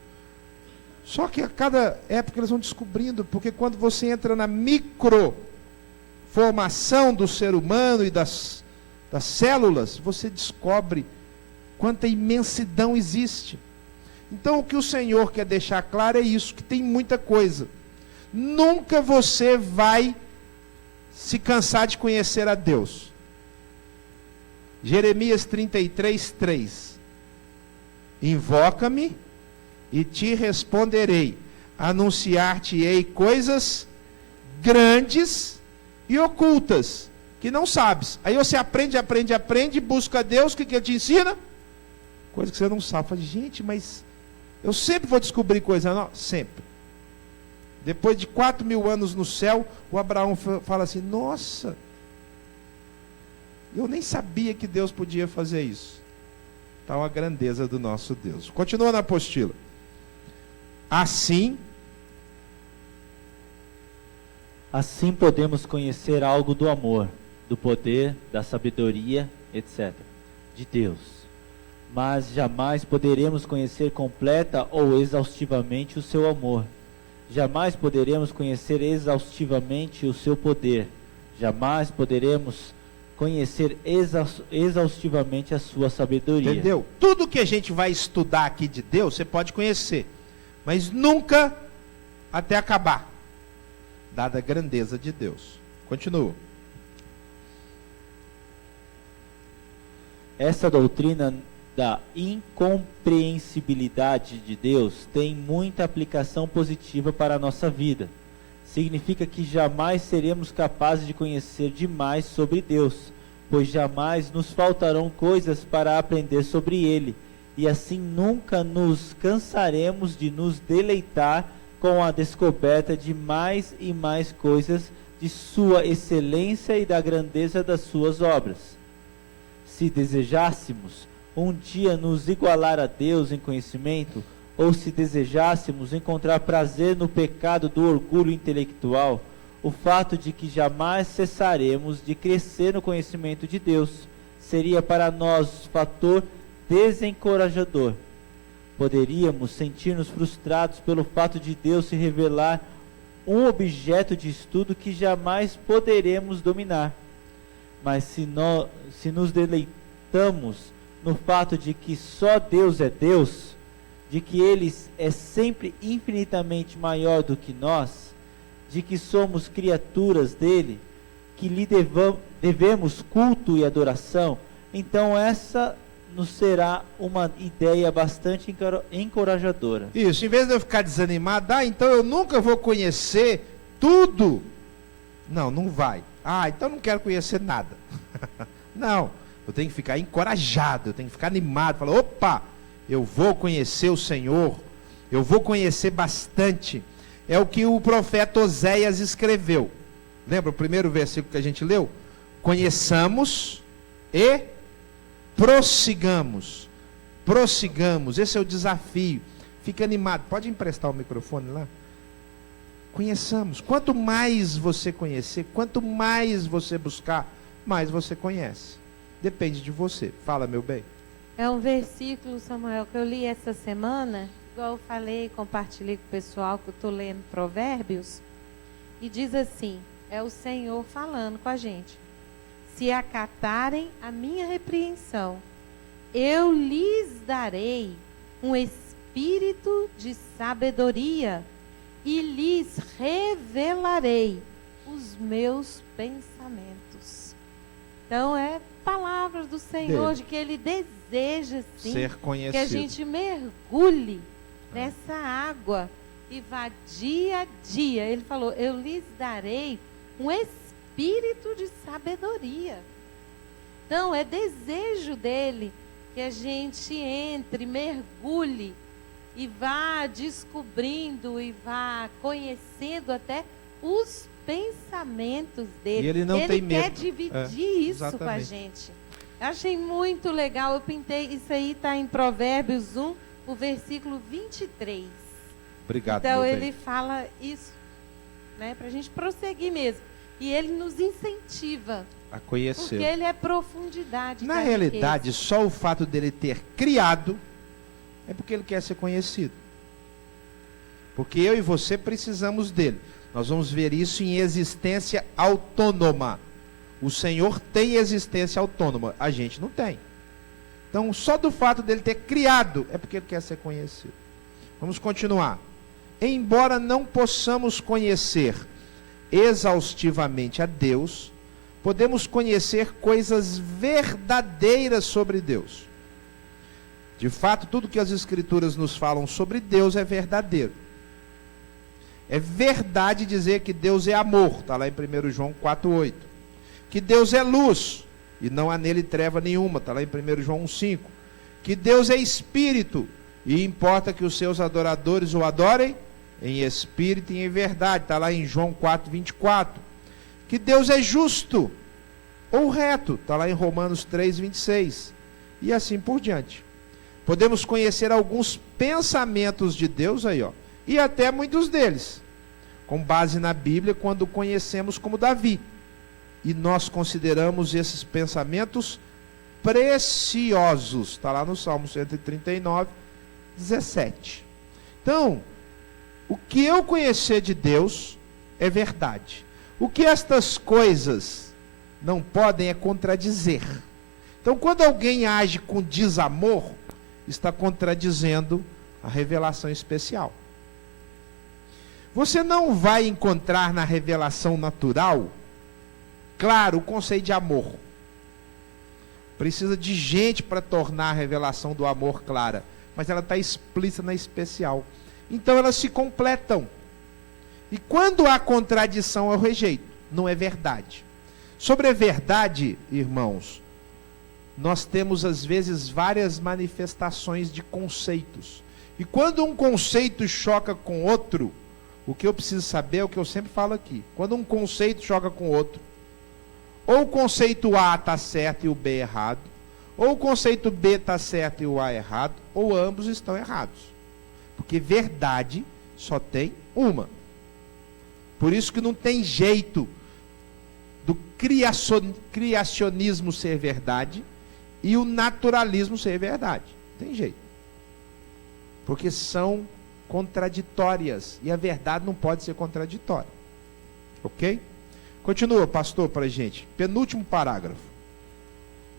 Só que a cada época eles vão descobrindo, porque quando você entra na microformação do ser humano e das células, você descobre quanta imensidão existe. Então o que o Senhor quer deixar claro é isso, que tem muita coisa. Nunca você vai se cansar de conhecer a Deus. Jeremias 33:3. Invoca-me e te responderei, anunciar-te-ei coisas grandes e ocultas, que não sabes. Aí você aprende, busca a Deus, o que ele te ensina? Coisa que você não sabe. Fala, gente, mas eu sempre vou descobrir coisa nova. Sempre. Depois de 4.000 anos no céu, o Abraão fala assim, nossa, eu nem sabia que Deus podia fazer isso. Tal a grandeza do nosso Deus. Continua na apostila. Assim podemos conhecer algo do amor, do poder, da sabedoria, etc., de Deus. Mas jamais poderemos conhecer completa ou exaustivamente o seu amor. Jamais poderemos conhecer exaustivamente o seu poder. Jamais poderemos conhecer exaustivamente a sua sabedoria. Entendeu? Tudo que a gente vai estudar aqui de Deus, você pode conhecer. Mas nunca até acabar, dada a grandeza de Deus. Continua. Essa doutrina da incompreensibilidade de Deus tem muita aplicação positiva para a nossa vida. Significa que jamais seremos capazes de conhecer demais sobre Deus, pois jamais nos faltarão coisas para aprender sobre Ele. E assim nunca nos cansaremos de nos deleitar com a descoberta de mais e mais coisas de sua excelência e da grandeza das suas obras. Se desejássemos um dia nos igualar a Deus em conhecimento, ou se desejássemos encontrar prazer no pecado do orgulho intelectual, o fato de que jamais cessaremos de crescer no conhecimento de Deus seria para nós fator desencorajador. Poderíamos sentir-nos frustrados pelo fato de Deus se revelar um objeto de estudo que jamais poderemos dominar. Mas se nos deleitamos no fato de que só Deus é Deus, de que Ele é sempre infinitamente maior do que nós, de que somos criaturas dele, que lhe devemos culto e adoração, então essa nos será uma ideia bastante encorajadora. Isso, em vez de eu ficar desanimado, então eu nunca vou conhecer tudo. Não vai. Então não quero conhecer nada. Não, eu tenho que ficar encorajado, eu tenho que ficar animado, falar, opa, eu vou conhecer o Senhor, eu vou conhecer bastante. É o que o profeta Oséias escreveu. Lembra o primeiro versículo que a gente leu? Conheçamos e prossigamos. Prossigamos, esse é o desafio. Fique animado, pode emprestar o microfone lá? Conheçamos. Quanto mais você conhecer, quanto mais você buscar, mais você conhece. Depende de você. Fala, meu bem. É um versículo, Samuel, que eu li essa semana, igual eu falei, compartilhei com o pessoal que eu estou lendo Provérbios, e diz assim, é o Senhor falando com a gente: se acatarem a minha repreensão, eu lhes darei um espírito de sabedoria e lhes revelarei os meus pensamentos. Então é palavra do Senhor, de que Ele deseja sim ser conhecido, que a gente mergulhe nessa água e vá dia a dia. Ele falou, eu lhes darei um espírito de sabedoria. Então, é desejo dele que a gente entre, mergulhe e vá descobrindo e vá conhecendo até os pensamentos dele. E ele não tem medo. Ele quer dividir isso exatamente. com a gente. Eu achei muito legal, eu pintei, isso aí está em Provérbios 1, o versículo 23. Obrigado, Então meu ele bem. fala isso, né, para a gente prosseguir mesmo. E ele nos incentiva, A conhecer. porque ele é profundidade. Na da realidade, só o fato dele ter criado é porque ele quer ser conhecido. Porque eu e você precisamos dele. Nós vamos ver isso em existência autônoma. O Senhor tem existência autônoma, a gente não tem. Então, só do fato dele ter criado é porque ele quer ser conhecido. Vamos continuar. Embora não possamos conhecer exaustivamente a Deus, podemos conhecer coisas verdadeiras sobre Deus. De fato, tudo que as Escrituras nos falam sobre Deus é verdadeiro. É verdade dizer que Deus é amor, está lá em 1 João 4,8. Que Deus é luz, e não há nele treva nenhuma, está lá em 1 João 1,5. Que Deus é espírito, e importa que os seus adoradores o adorem em espírito e em verdade, está lá em João 4,24. Que Deus é justo, ou reto, está lá em Romanos 3,26. E assim por diante. Podemos conhecer alguns pensamentos de Deus aí, ó, e até muitos deles, com base na Bíblia, quando conhecemos como Davi. E nós consideramos esses pensamentos preciosos. Está lá no Salmo 139, 17. Então, o que eu conhecer de Deus é verdade. O que estas coisas não podem é contradizer. Então, quando alguém age com desamor, está contradizendo a revelação especial. Você não vai encontrar na revelação natural, claro, o conceito de amor. Precisa de gente para tornar a revelação do amor clara, mas ela está explícita na especial. Então elas se completam. E quando há contradição, eu rejeito. Não é verdade. Sobre a verdade, irmãos, nós temos às vezes várias manifestações de conceitos. E quando um conceito choca com outro, o que eu preciso saber é o que eu sempre falo aqui. Quando um conceito choca com outro, ou o conceito A está certo e o B errado, ou o conceito B está certo e o A errado, ou ambos estão errados. Porque verdade só tem uma. Por isso que não tem jeito do criacionismo ser verdade e o naturalismo ser verdade. Não tem jeito. Porque são contraditórias. E a verdade não pode ser contraditória. Ok? Continua, pastor, para a gente. Penúltimo parágrafo.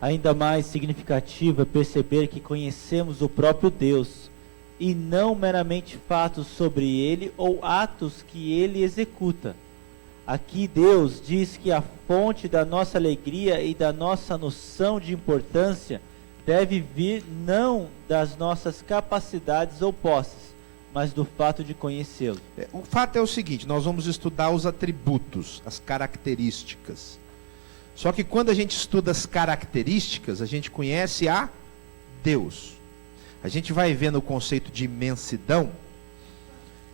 Ainda mais significativo é perceber que conhecemos o próprio Deus, e não meramente fatos sobre ele ou atos que ele executa. Aqui Deus diz que a fonte da nossa alegria e da nossa noção de importância deve vir não das nossas capacidades ou posses, mas do fato de conhecê-lo. O fato é o seguinte, nós vamos estudar os atributos, as características. Só que quando a gente estuda as características, a gente conhece a Deus. A gente vai ver no conceito de imensidão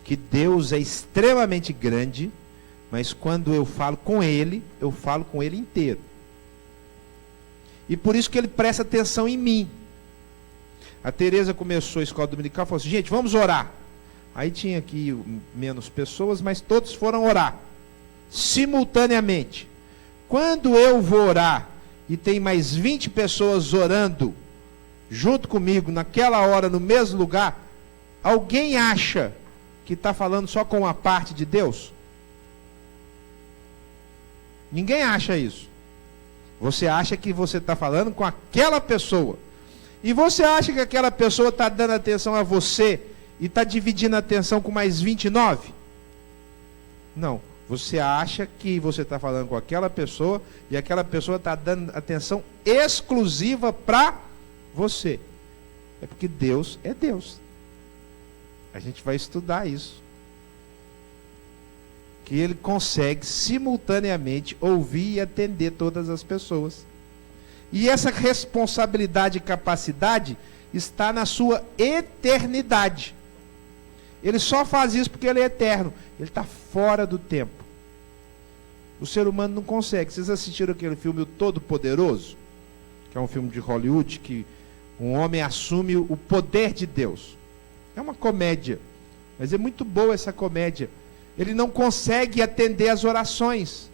que Deus é extremamente grande, mas quando eu falo com Ele inteiro. E por isso que Ele presta atenção em mim. A Tereza começou a escola dominical e falou assim, gente, vamos orar. Aí tinha aqui menos pessoas, mas todos foram orar, simultaneamente. Quando eu vou orar, e tem mais 20 pessoas orando, junto comigo, naquela hora, no mesmo lugar, alguém acha que está falando só com uma parte de Deus? Ninguém acha isso. Você acha que você está falando com aquela pessoa. E você acha que aquela pessoa está dando atenção a você e está dividindo a atenção com mais 29? Não. Você acha que você está falando com aquela pessoa e aquela pessoa está dando atenção exclusiva para você. É porque Deus é Deus. A gente vai estudar isso que ele consegue simultaneamente ouvir e atender todas as pessoas. E essa responsabilidade e capacidade está na sua eternidade. Ele só faz isso porque ele é eterno. Ele está fora do tempo. O ser humano não consegue. Vocês assistiram aquele filme O Todo-Poderoso? Que é um filme de Hollywood, que um homem assume o poder de Deus. É uma comédia, mas é muito boa essa comédia. Ele não consegue atender as orações.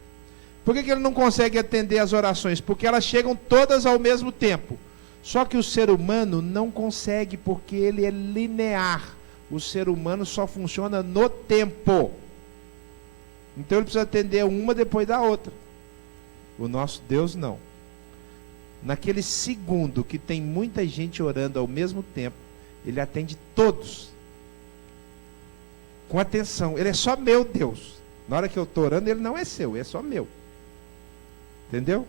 Por que ele não consegue atender as orações? Porque elas chegam todas ao mesmo tempo. Só que o ser humano não consegue, porque ele é linear. O ser humano só funciona no tempo. Então ele precisa atender uma depois da outra. O nosso Deus não. Naquele segundo que tem muita gente orando ao mesmo tempo, ele atende todos. Com atenção. Ele é só meu Deus. Na hora que eu estou orando, ele não é seu, é só meu. Entendeu?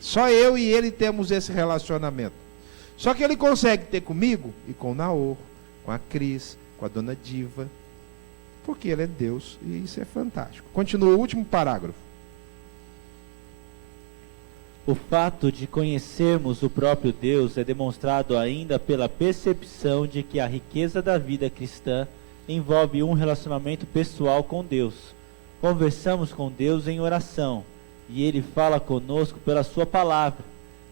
Só eu e ele temos esse relacionamento. Só que ele consegue ter comigo e com o Naor, com a Cris, com a dona Diva, porque ele é Deus e isso é fantástico. Continua o último parágrafo. O fato de conhecermos o próprio Deus é demonstrado ainda pela percepção de que a riqueza da vida cristã envolve um relacionamento pessoal com Deus. Conversamos com Deus em oração, e Ele fala conosco pela sua palavra.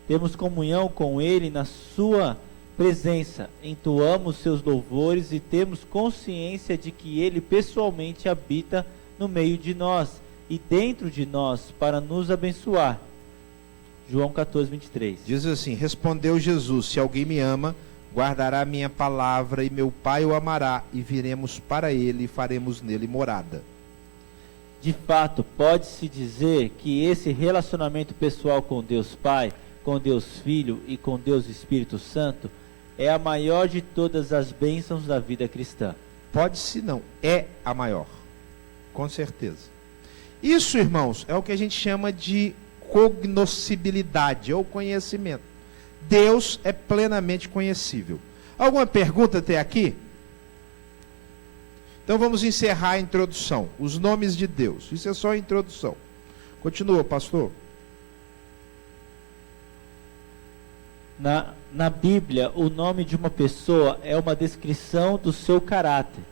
Temos comunhão com Ele na sua presença, entoamos seus louvores e temos consciência de que Ele pessoalmente habita no meio de nós e dentro de nós para nos abençoar. João 14, 23. Diz assim: respondeu Jesus: se alguém me ama, guardará a minha palavra, e meu Pai o amará, e viremos para ele e faremos nele morada. De fato, pode-se dizer que esse relacionamento pessoal com Deus Pai, com Deus Filho e com Deus Espírito Santo é a maior de todas as bênçãos da vida cristã. Pode-se não, é a maior, com certeza. Isso, irmãos, é o que a gente chama de cognoscibilidade ou conhecimento. Deus é plenamente conhecível. Alguma pergunta até aqui? Então vamos encerrar a introdução. Os nomes de Deus. Isso é só a introdução. Continua, pastor. Na Bíblia, o nome de uma pessoa é uma descrição do seu caráter.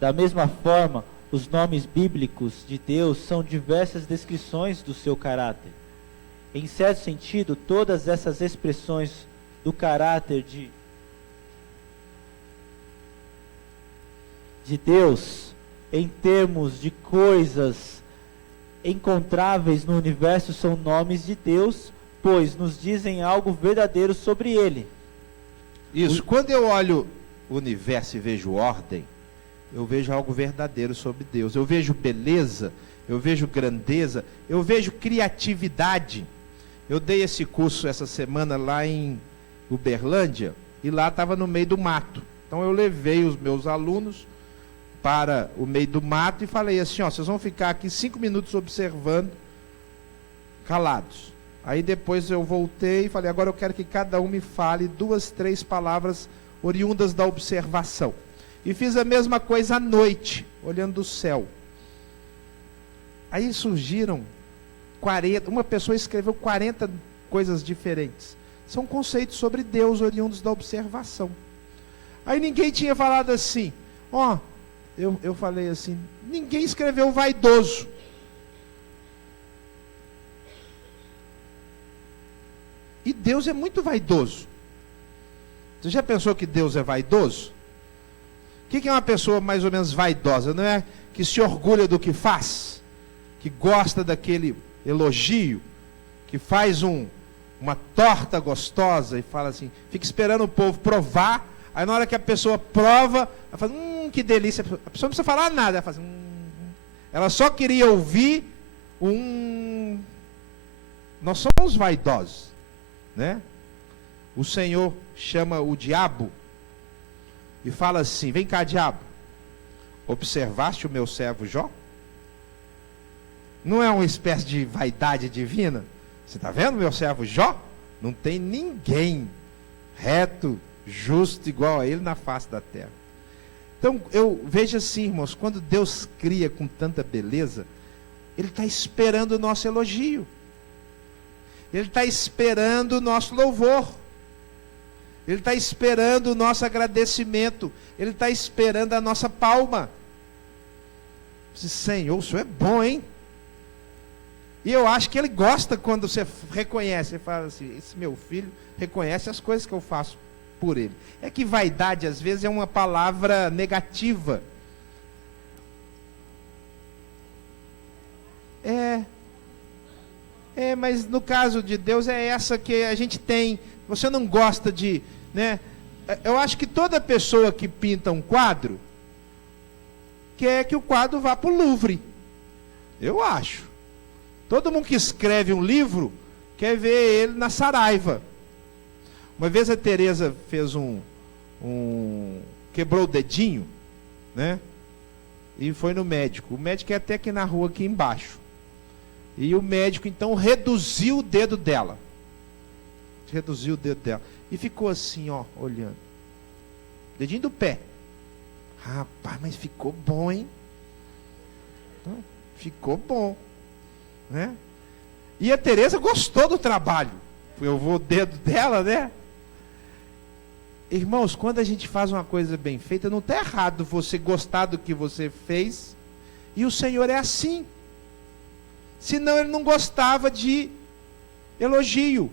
Da mesma forma, os nomes bíblicos de Deus são diversas descrições do seu caráter. Em certo sentido, todas essas expressões do caráter de Deus, em termos de coisas encontráveis no universo, são nomes de Deus, pois nos dizem algo verdadeiro sobre Ele. Isso, quando eu olho o universo e vejo ordem, eu vejo algo verdadeiro sobre Deus. Eu vejo beleza, eu vejo grandeza, eu vejo criatividade. Eu dei esse curso essa semana lá em Uberlândia, e lá estava no meio do mato. Então eu levei os meus alunos para o meio do mato e falei assim, ó, vocês vão ficar aqui 5 minutos observando, calados. Aí depois eu voltei e falei, agora eu quero que cada um me fale 2, 3 palavras oriundas da observação. E fiz a mesma coisa à noite, olhando o céu. Aí surgiram 40, uma pessoa escreveu 40 coisas diferentes. São conceitos sobre Deus oriundos da observação. Aí ninguém tinha falado assim, ó, eu falei assim, ninguém escreveu vaidoso. E Deus é muito vaidoso. Você já pensou que Deus é vaidoso? O que é uma pessoa mais ou menos vaidosa? Não é que se orgulha do que faz? Que gosta daquele elogio? Que faz uma torta gostosa e fala assim, fica esperando o povo provar, aí na hora que a pessoa prova, ela fala, que delícia. A pessoa não precisa falar nada, ela faz, Ela só queria ouvir Nós somos vaidosos, né? O Senhor chama o diabo e fala assim, vem cá, diabo, observaste o meu servo Jó? Não é uma espécie de vaidade divina? Você está vendo meu servo Jó? Não tem ninguém reto, justo, igual a ele na face da terra. Então, eu vejo assim, irmãos, quando Deus cria com tanta beleza, Ele está esperando o nosso elogio. Ele está esperando o nosso louvor. Ele está esperando o nosso agradecimento. Ele está esperando a nossa palma. Senhor, o Senhor é bom, hein? E eu acho que Ele gosta quando você reconhece. Ele fala assim, esse meu filho reconhece as coisas que eu faço por ele. É que vaidade, às vezes, é uma palavra negativa. Mas no caso de Deus é essa que a gente tem. Você não gosta de, né? Eu acho que toda pessoa que pinta um quadro quer que o quadro vá para o Louvre. Eu acho. Todo mundo que escreve um livro quer ver ele na Saraiva. Uma vez a Teresa fez quebrou o dedinho, né? E foi no médico. O médico é até aqui na rua, aqui embaixo. E o médico, então, reduziu o dedo dela. Reduziu o dedo dela. E ficou assim, ó, olhando. Dedinho do pé. Rapaz, mas ficou bom, hein? Ficou bom. Né? E a Teresa gostou do trabalho. Eu vou o dedo dela, né? Irmãos, quando a gente faz uma coisa bem feita, não está errado você gostar do que você fez. E o Senhor é assim. Senão Ele não gostava de elogio.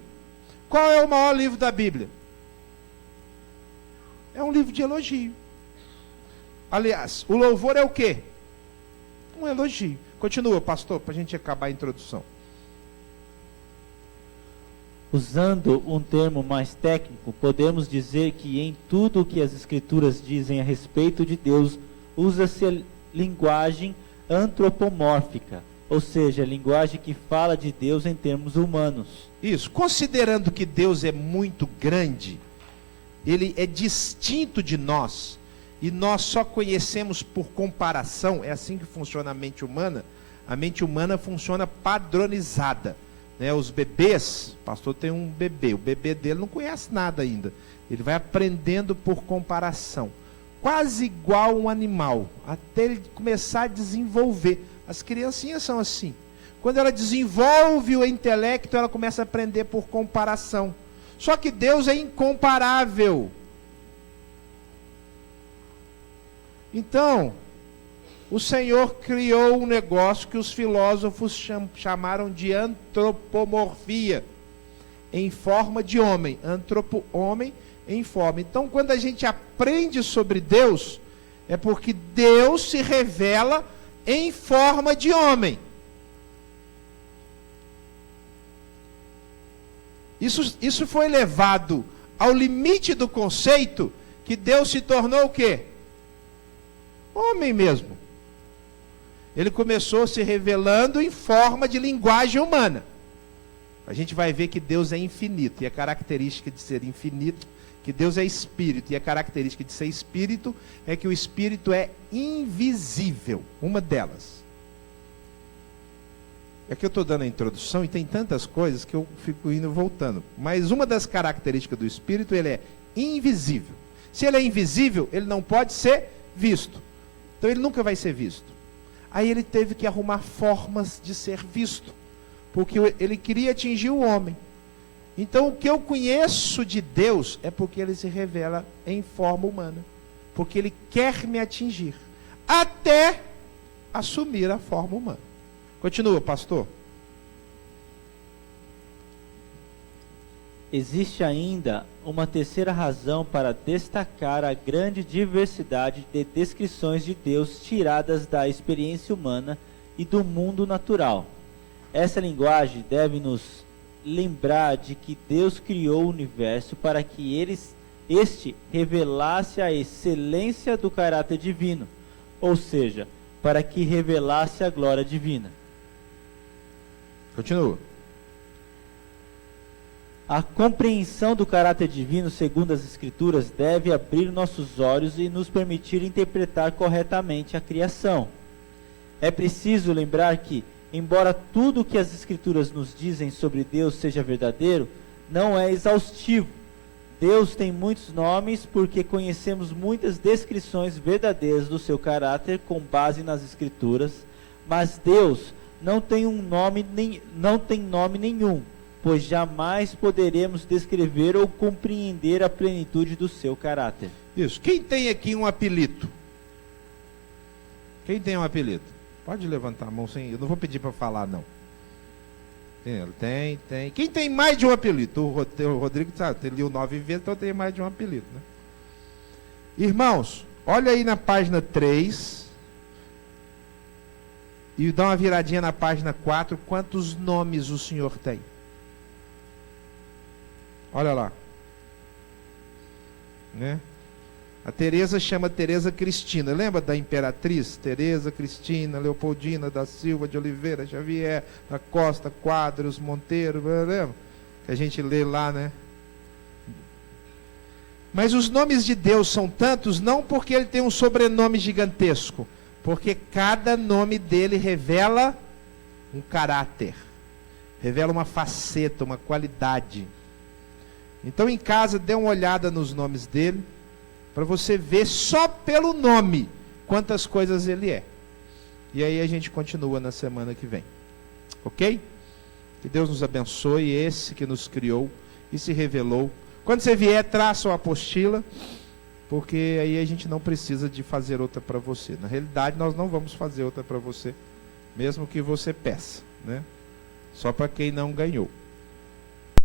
Qual é o maior livro da Bíblia? É um livro de elogio. Aliás, o louvor é o quê? Um elogio. Continua, pastor, para a gente acabar a introdução. Usando um termo mais técnico, podemos dizer que em tudo o que as Escrituras dizem a respeito de Deus, usa-se a linguagem antropomórfica, ou seja, a linguagem que fala de Deus em termos humanos. Isso, considerando que Deus é muito grande, Ele é distinto de nós, e nós só conhecemos por comparação, é assim que funciona a mente humana. A mente humana funciona padronizada. Os bebês, o pastor tem um bebê, o bebê dele não conhece nada ainda. Ele vai aprendendo por comparação. Quase igual um animal, até ele começar a desenvolver. As criancinhas são assim. Quando ela desenvolve o intelecto, ela começa a aprender por comparação. Só que Deus é incomparável. Então, o Senhor criou um negócio que os filósofos chamaram de antropomorfia, em forma de homem. Antropo, homem, em forma. Então, quando a gente aprende sobre Deus, é porque Deus se revela em forma de homem. Isso foi levado ao limite do conceito que Deus se tornou o quê? Homem mesmo. Ele começou se revelando em forma de linguagem humana. A gente vai ver que Deus é infinito, e a característica de ser infinito, que Deus é espírito, e a característica de ser espírito é que o espírito é invisível, uma delas. Aqui eu estou dando a introdução e tem tantas coisas que eu fico indo e voltando. Mas uma das características do espírito, ele é invisível. Se ele é invisível, ele não pode ser visto. Então ele nunca vai ser visto. Aí ele teve que arrumar formas de ser visto, porque ele queria atingir o homem. Então o que eu conheço de Deus é porque Ele se revela em forma humana, porque Ele quer me atingir, até assumir a forma humana. Continua, pastor. Existe ainda uma terceira razão para destacar a grande diversidade de descrições de Deus tiradas da experiência humana e do mundo natural. Essa linguagem deve nos lembrar de que Deus criou o universo para que este revelasse a excelência do caráter divino, ou seja, para que revelasse a glória divina. Continua. A compreensão do caráter divino, segundo as Escrituras, deve abrir nossos olhos e nos permitir interpretar corretamente a criação. É preciso lembrar que, embora tudo o que as Escrituras nos dizem sobre Deus seja verdadeiro, não é exaustivo. Deus tem muitos nomes porque conhecemos muitas descrições verdadeiras do seu caráter com base nas Escrituras, mas Deus não tem nome nenhum, pois jamais poderemos descrever ou compreender a plenitude do seu caráter. Isso. Quem tem aqui um apelido? Quem tem um apelido? Pode levantar a mão sem. Eu não vou pedir para falar, não. Tem. Quem tem mais de um apelido? O Rodrigo sabe, ele leu 9 vezes, então tem mais de um apelido, né? Irmãos, olha aí na página 3 e dá uma viradinha na página 4, quantos nomes o Senhor tem? Olha lá. Né? A Teresa chama Teresa Cristina. Lembra da imperatriz? Teresa Cristina, Leopoldina da Silva de Oliveira, Xavier da Costa, Quadros, Monteiro, lembra? Que a gente lê lá, né? Mas os nomes de Deus são tantos, não porque ele tem um sobrenome gigantesco, porque cada nome dele revela um caráter, revela uma faceta, uma qualidade. Então em casa dê uma olhada nos nomes dele, para você ver só pelo nome quantas coisas ele é. E aí a gente continua na semana que vem. Ok? Que Deus nos abençoe, esse que nos criou e se revelou. Quando você vier, traça uma apostila, porque aí a gente não precisa de fazer outra para você. Na realidade, nós não vamos fazer outra para você, mesmo que você peça, né? Só para quem não ganhou.